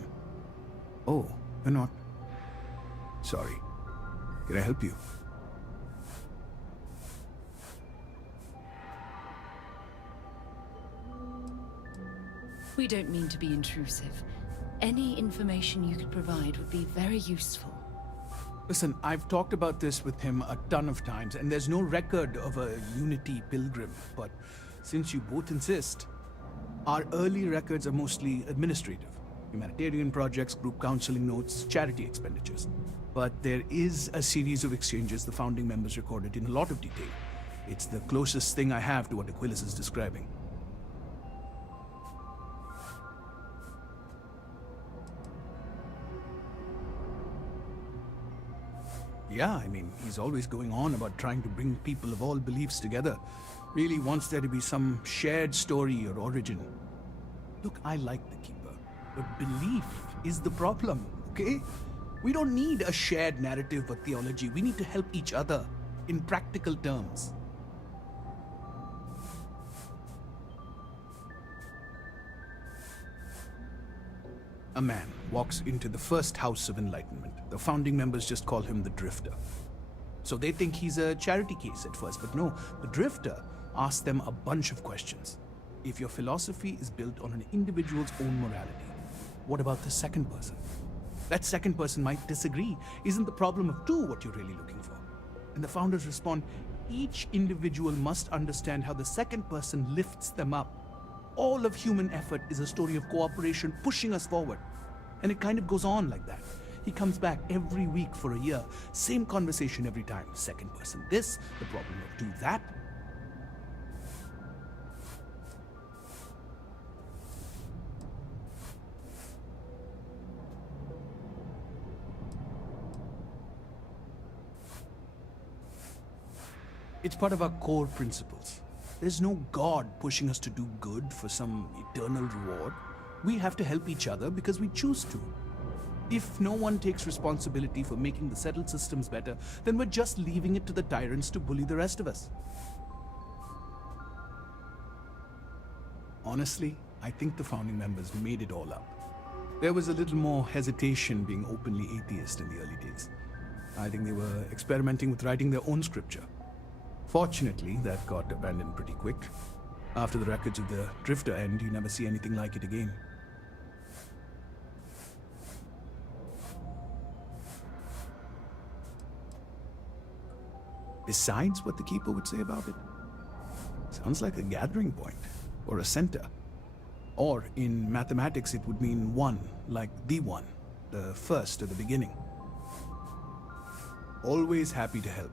Oh, you're not? Sorry. Can I help you? We don't mean to be intrusive. Any information you could provide would be very useful. Listen, I've talked about this with him a ton of times, and there's no record of a Unity pilgrim. But since you both insist, our early records are mostly administrative. Humanitarian projects, group counseling notes, charity expenditures. But there is a series of exchanges the founding members recorded in a lot of detail. It's the closest thing I have to what Aquilas is describing. Yeah, I mean, he's always going on about trying to bring people of all beliefs together. Really wants there to be some shared story or origin. Look, I like the Keeper, but belief is the problem, okay? We don't need a shared narrative or theology. We need to help each other in practical terms. A man walks into the first house of enlightenment. The founding members just call him the Drifter. So they think he's a charity case at first, but no, the Drifter asks them a bunch of questions. If your philosophy is built on an individual's own morality, what about the second person? That second person might disagree. Isn't the problem of two what you're really looking for? And the founders respond, each individual must understand how the second person lifts them up. All of human effort is a story of cooperation pushing us forward. And it kind of goes on like that. He comes back every week for a year. Same conversation every time. Second person this, the problem of two that. It's part of our core principles. There's no God pushing us to do good for some eternal reward. We have to help each other because we choose to. If no one takes responsibility for making the settled systems better, then we're just leaving it to the tyrants to bully the rest of us. Honestly, I think the founding members made it all up. There was a little more hesitation being openly atheist in the early days. I think they were experimenting with writing their own scripture. Fortunately, that got abandoned pretty quick. After the records of the Drifter end, you never see anything like it again. Besides what the Keeper would say about it, sounds like a gathering point, or a center. Or, in mathematics, it would mean one, like the one, the first or the beginning. Always happy to help.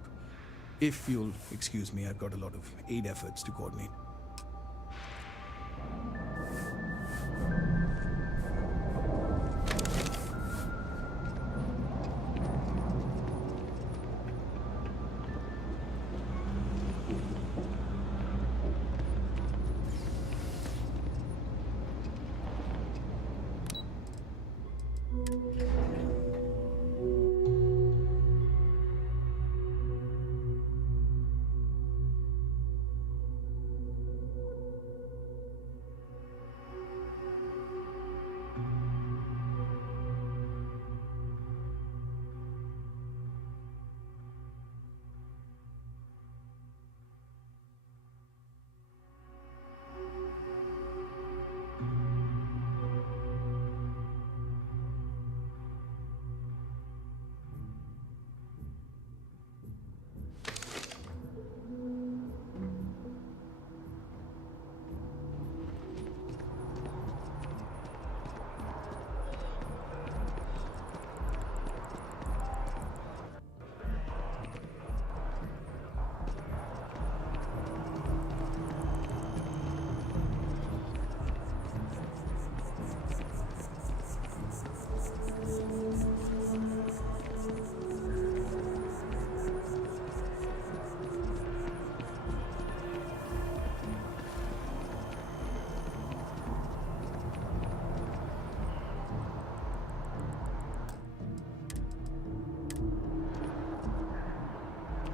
If you'll excuse me, I've got a lot of aid efforts to coordinate.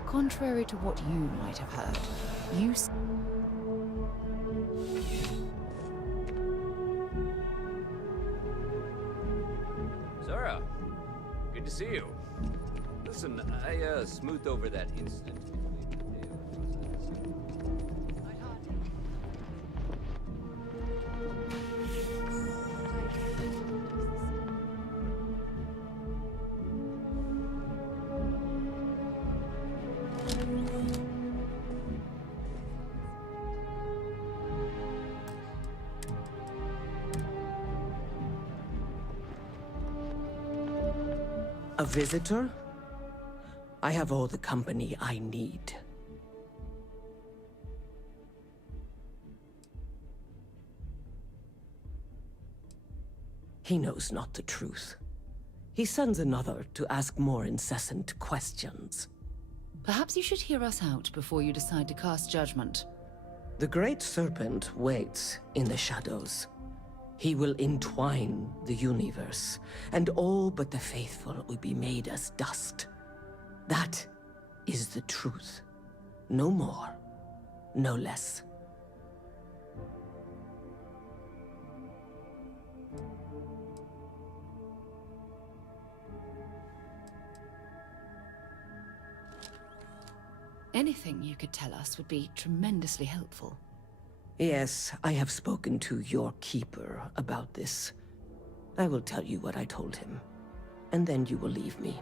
Contrary to what you might have heard, Zara, good to see you. Listen, I smoothed over that incident. A visitor? I have all the company I need. He knows not the truth. He sends another to ask more incessant questions. Perhaps you should hear us out before you decide to cast judgment. The Great Serpent waits in the shadows. He will entwine the universe, and all but the faithful will be made as dust. That is the truth. No more, no less. Anything you could tell us would be tremendously helpful. Yes, I have spoken to your keeper about this. I will tell you what I told him, and then you will leave me.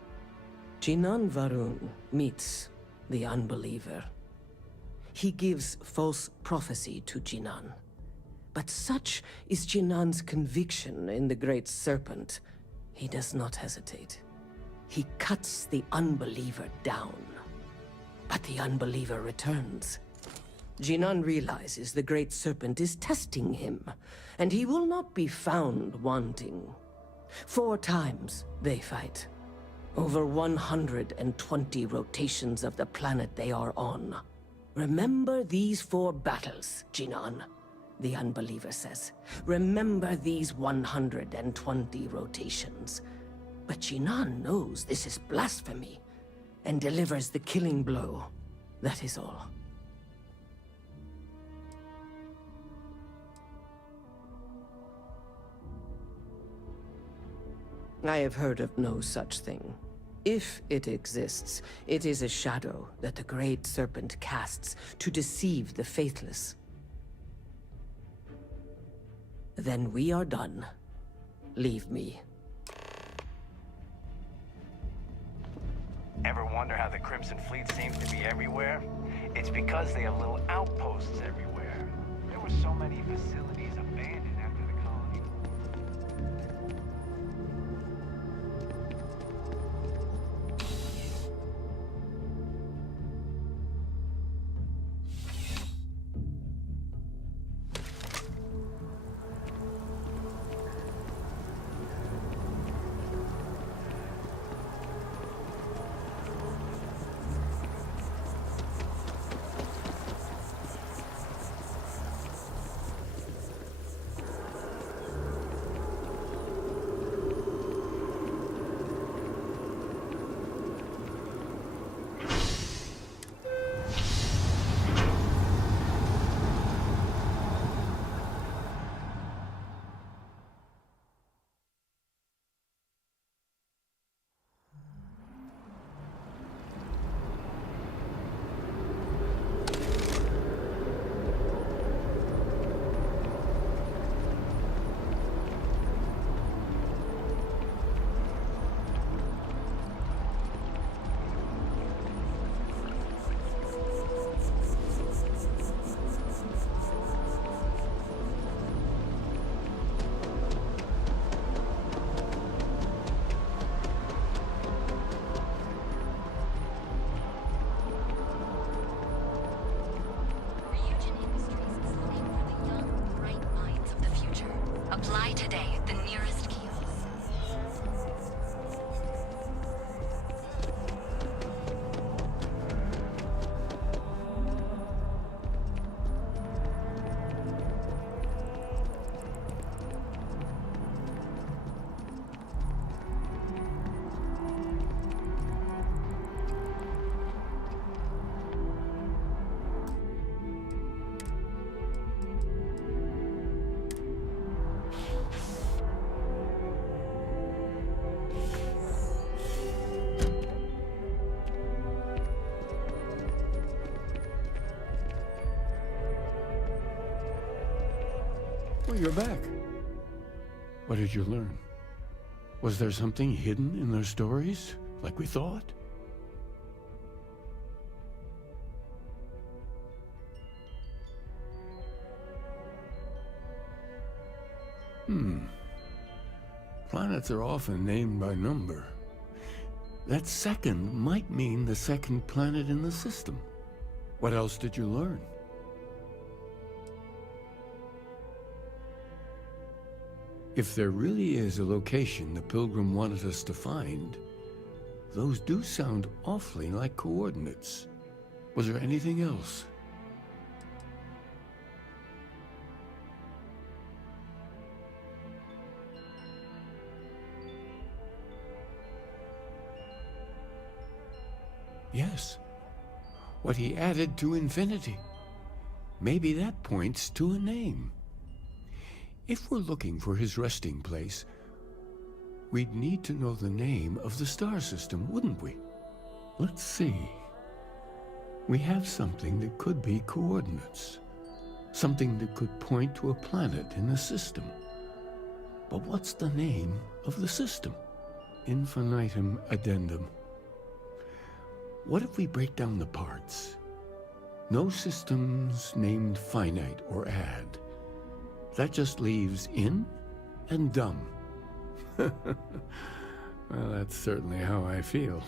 Jinan Varun meets the unbeliever. He gives false prophecy to Jinan. But such is Jinan's conviction in the Great Serpent, he does not hesitate. He cuts the unbeliever down. But the unbeliever returns. Jinan realizes the Great Serpent is testing him, and he will not be found wanting. 4 times they fight. Over 120 rotations of the planet they are on. Remember these 4 battles, Jinan, the unbeliever says. Remember these 120 rotations. But Jinan knows this is blasphemy, and delivers the killing blow. That is all. I have heard of no such thing. If it exists, it is a shadow that the Great Serpent casts to deceive the faithless. Then we are done. Leave me. Ever wonder how the Crimson Fleet seems to be everywhere? It's because they have little outposts everywhere. There were so many facilities abandoned after the colony. Apply today at the nearest kiosk. Oh, you're back. What did you learn? Was there something hidden in their stories, like we thought? Planets are often named by number. That second might mean the second planet in the system. What else did you learn? If there really is a location the Pilgrim wanted us to find, those do sound awfully like coordinates. Was there anything else? Yes. What he added to infinity. Maybe that points to a name. If we're looking for his resting place, we'd need to know the name of the star system, wouldn't we? Let's see. We have something that could be coordinates. Something that could point to a planet in the system. But what's the name of the system? Infinitum addendum. What if we break down the parts? No systems named finite or add. That just leaves in and dumb. Well, that's certainly how I feel.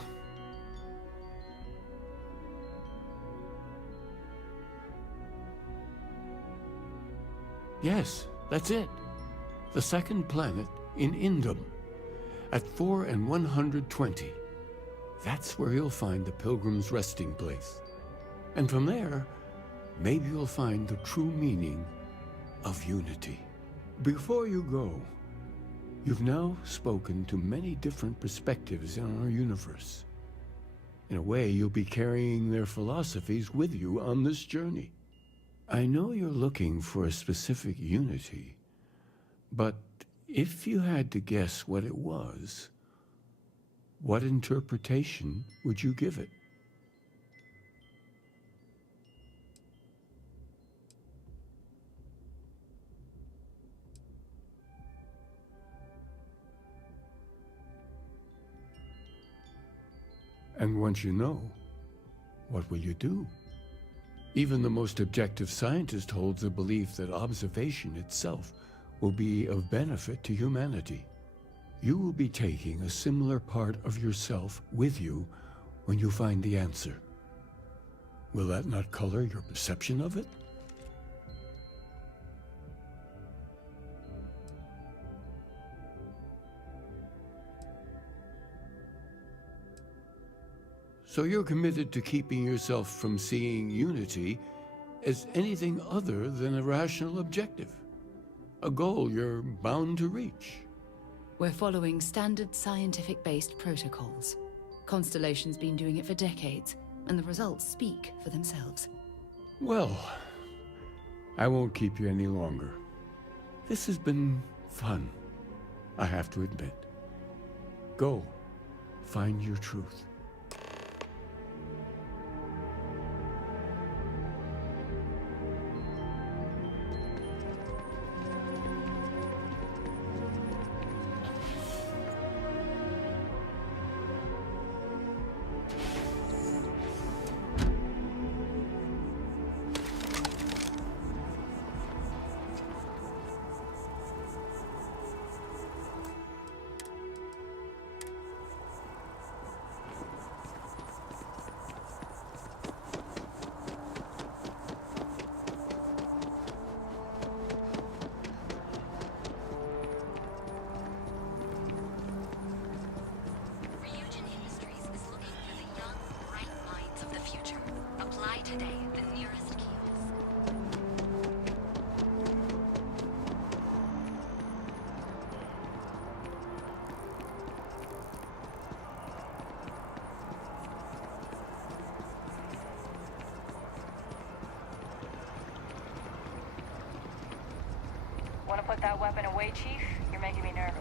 Yes, that's it. The second planet in Indum, at 4 and 120. That's where you'll find the Pilgrim's resting place. And from there, maybe you'll find the true meaning of unity. Before you go, you've now spoken to many different perspectives in our universe. In a way, you'll be carrying their philosophies with you on this journey. I know you're looking for a specific unity, but if you had to guess what it was, what interpretation would you give it? And once you know, what will you do? Even the most objective scientist holds a belief that observation itself will be of benefit to humanity. You will be taking a similar part of yourself with you when you find the answer. Will that not color your perception of it? So you're committed to keeping yourself from seeing unity as anything other than a rational objective, a goal you're bound to reach. We're following standard scientific-based protocols. Constellation's been doing it for decades, and the results speak for themselves. Well, I won't keep you any longer. This has been fun, I have to admit. Go, find your truth. Want to put that weapon away, Chief? You're making me nervous.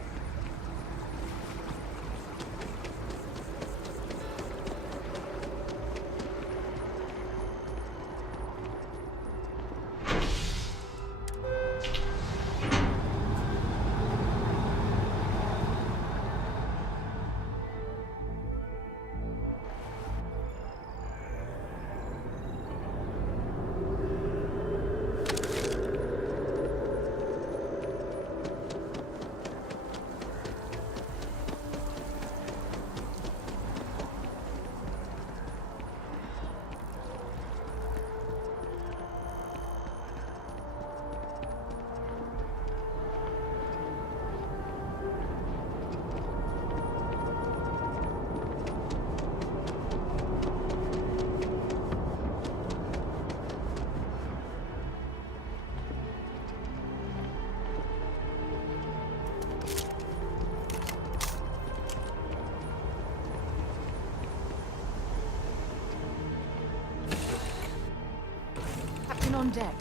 on deck.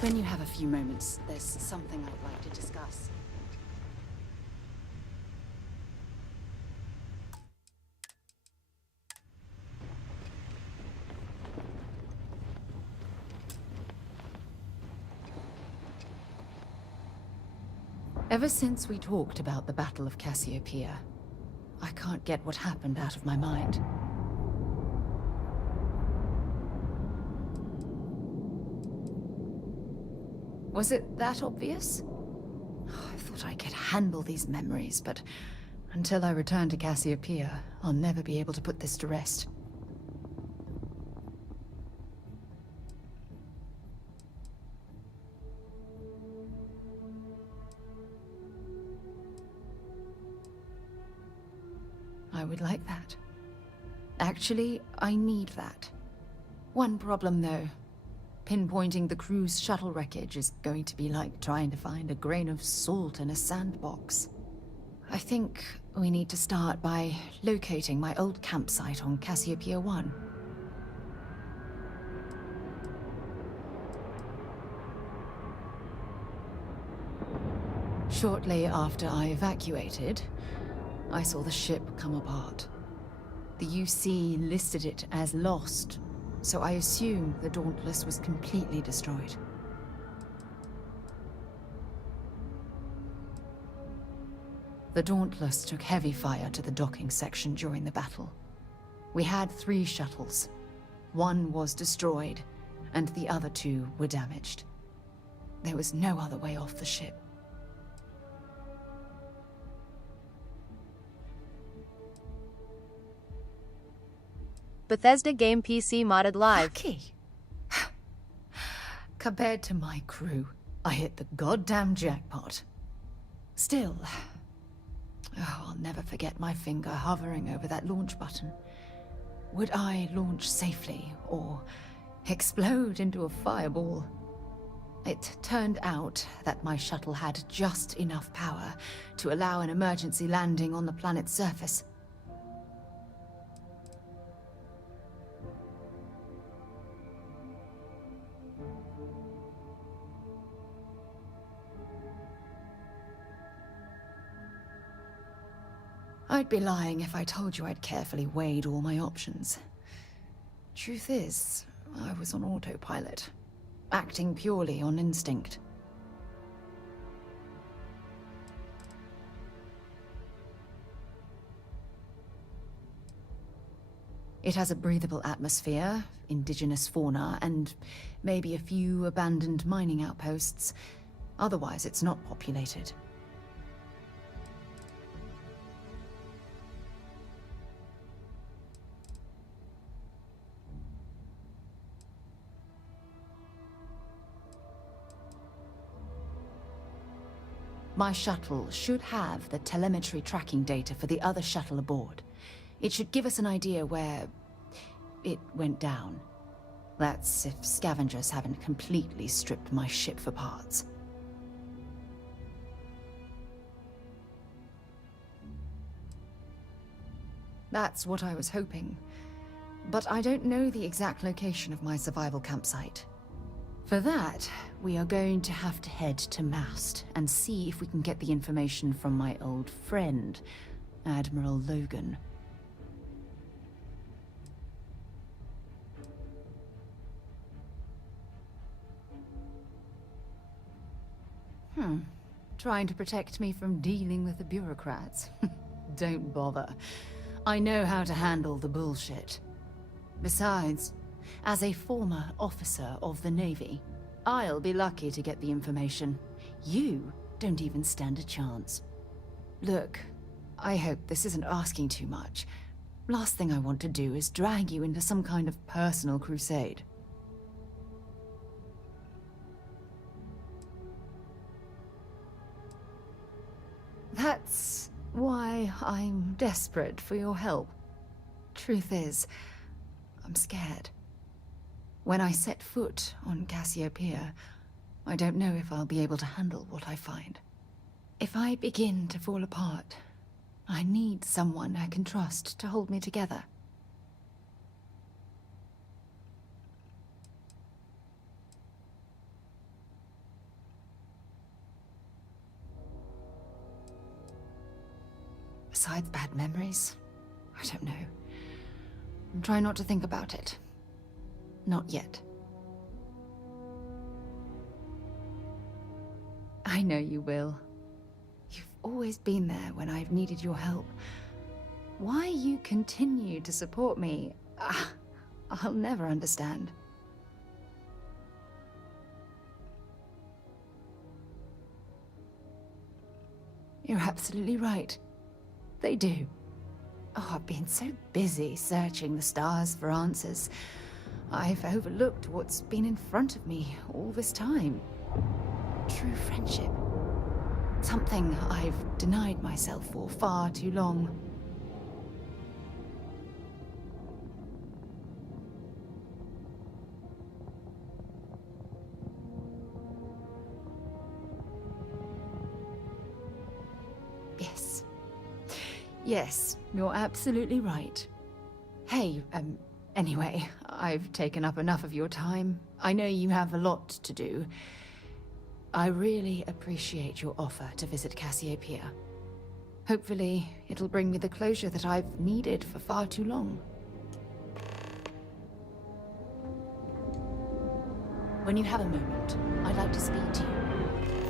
When you have a few moments, there's something I'd like to discuss. Ever since we talked about the Battle of Cassiopeia, I can't get what happened out of my mind. Was it that obvious? I thought I could handle these memories, but until I return to Cassiopeia, I'll never be able to put this to rest. I would like that. Actually, I need that. One problem, though. Pinpointing the crew's shuttle wreckage is going to be like trying to find a grain of salt in a sandbox. I think we need to start by locating my old campsite on Cassiopeia 1. Shortly after I evacuated, I saw the ship come apart. The UC listed it as lost, so I assumed the Dauntless was completely destroyed. The Dauntless took heavy fire to the docking section during the battle. We had 3 shuttles. One was destroyed, and the other 2 were damaged. There was no other way off the ship. Bethesda game PC modded live. Lucky. Compared to my crew, I hit the goddamn jackpot. Still, I'll never forget my finger hovering over that launch button. Would I launch safely, or explode into a fireball? It turned out that my shuttle had just enough power to allow an emergency landing on the planet's surface. I'd be lying if I told you I'd carefully weighed all my options. Truth is, I was on autopilot, acting purely on instinct. It has a breathable atmosphere, indigenous fauna, and maybe a few abandoned mining outposts. Otherwise, it's not populated. My shuttle should have the telemetry tracking data for the other shuttle aboard. It should give us an idea where it went down. That's if scavengers haven't completely stripped my ship for parts. That's what I was hoping. But I don't know the exact location of my survival campsite. For that, we are going to have to head to Mast and see if we can get the information from my old friend, Admiral Logan. Trying to protect me from dealing with the bureaucrats. Don't bother. I know how to handle the bullshit. Besides, as a former officer of the Navy, I'll be lucky to get the information. You don't even stand a chance. Look, I hope this isn't asking too much. Last thing I want to do is drag you into some kind of personal crusade. That's why I'm desperate for your help. Truth is, I'm scared. When I set foot on Cassiopeia, I don't know if I'll be able to handle what I find. If I begin to fall apart, I need someone I can trust to hold me together. besides bad memories? I don't know. I'm trying not to think about it. Not yet. I know you will. You've always been there when I've needed your help. Why you continue to support me, I'll never understand. You're absolutely right. They do. Oh, I've been so busy searching the stars for answers. I've overlooked what's been in front of me all this time. True friendship. Something I've denied myself for far too long. Yes. Yes, you're absolutely right. Hey, anyway, I've taken up enough of your time. I know you have a lot to do. I really appreciate your offer to visit Cassiopeia. Hopefully, it'll bring me the closure that I've needed for far too long. When you have a moment, I'd like to speak to you.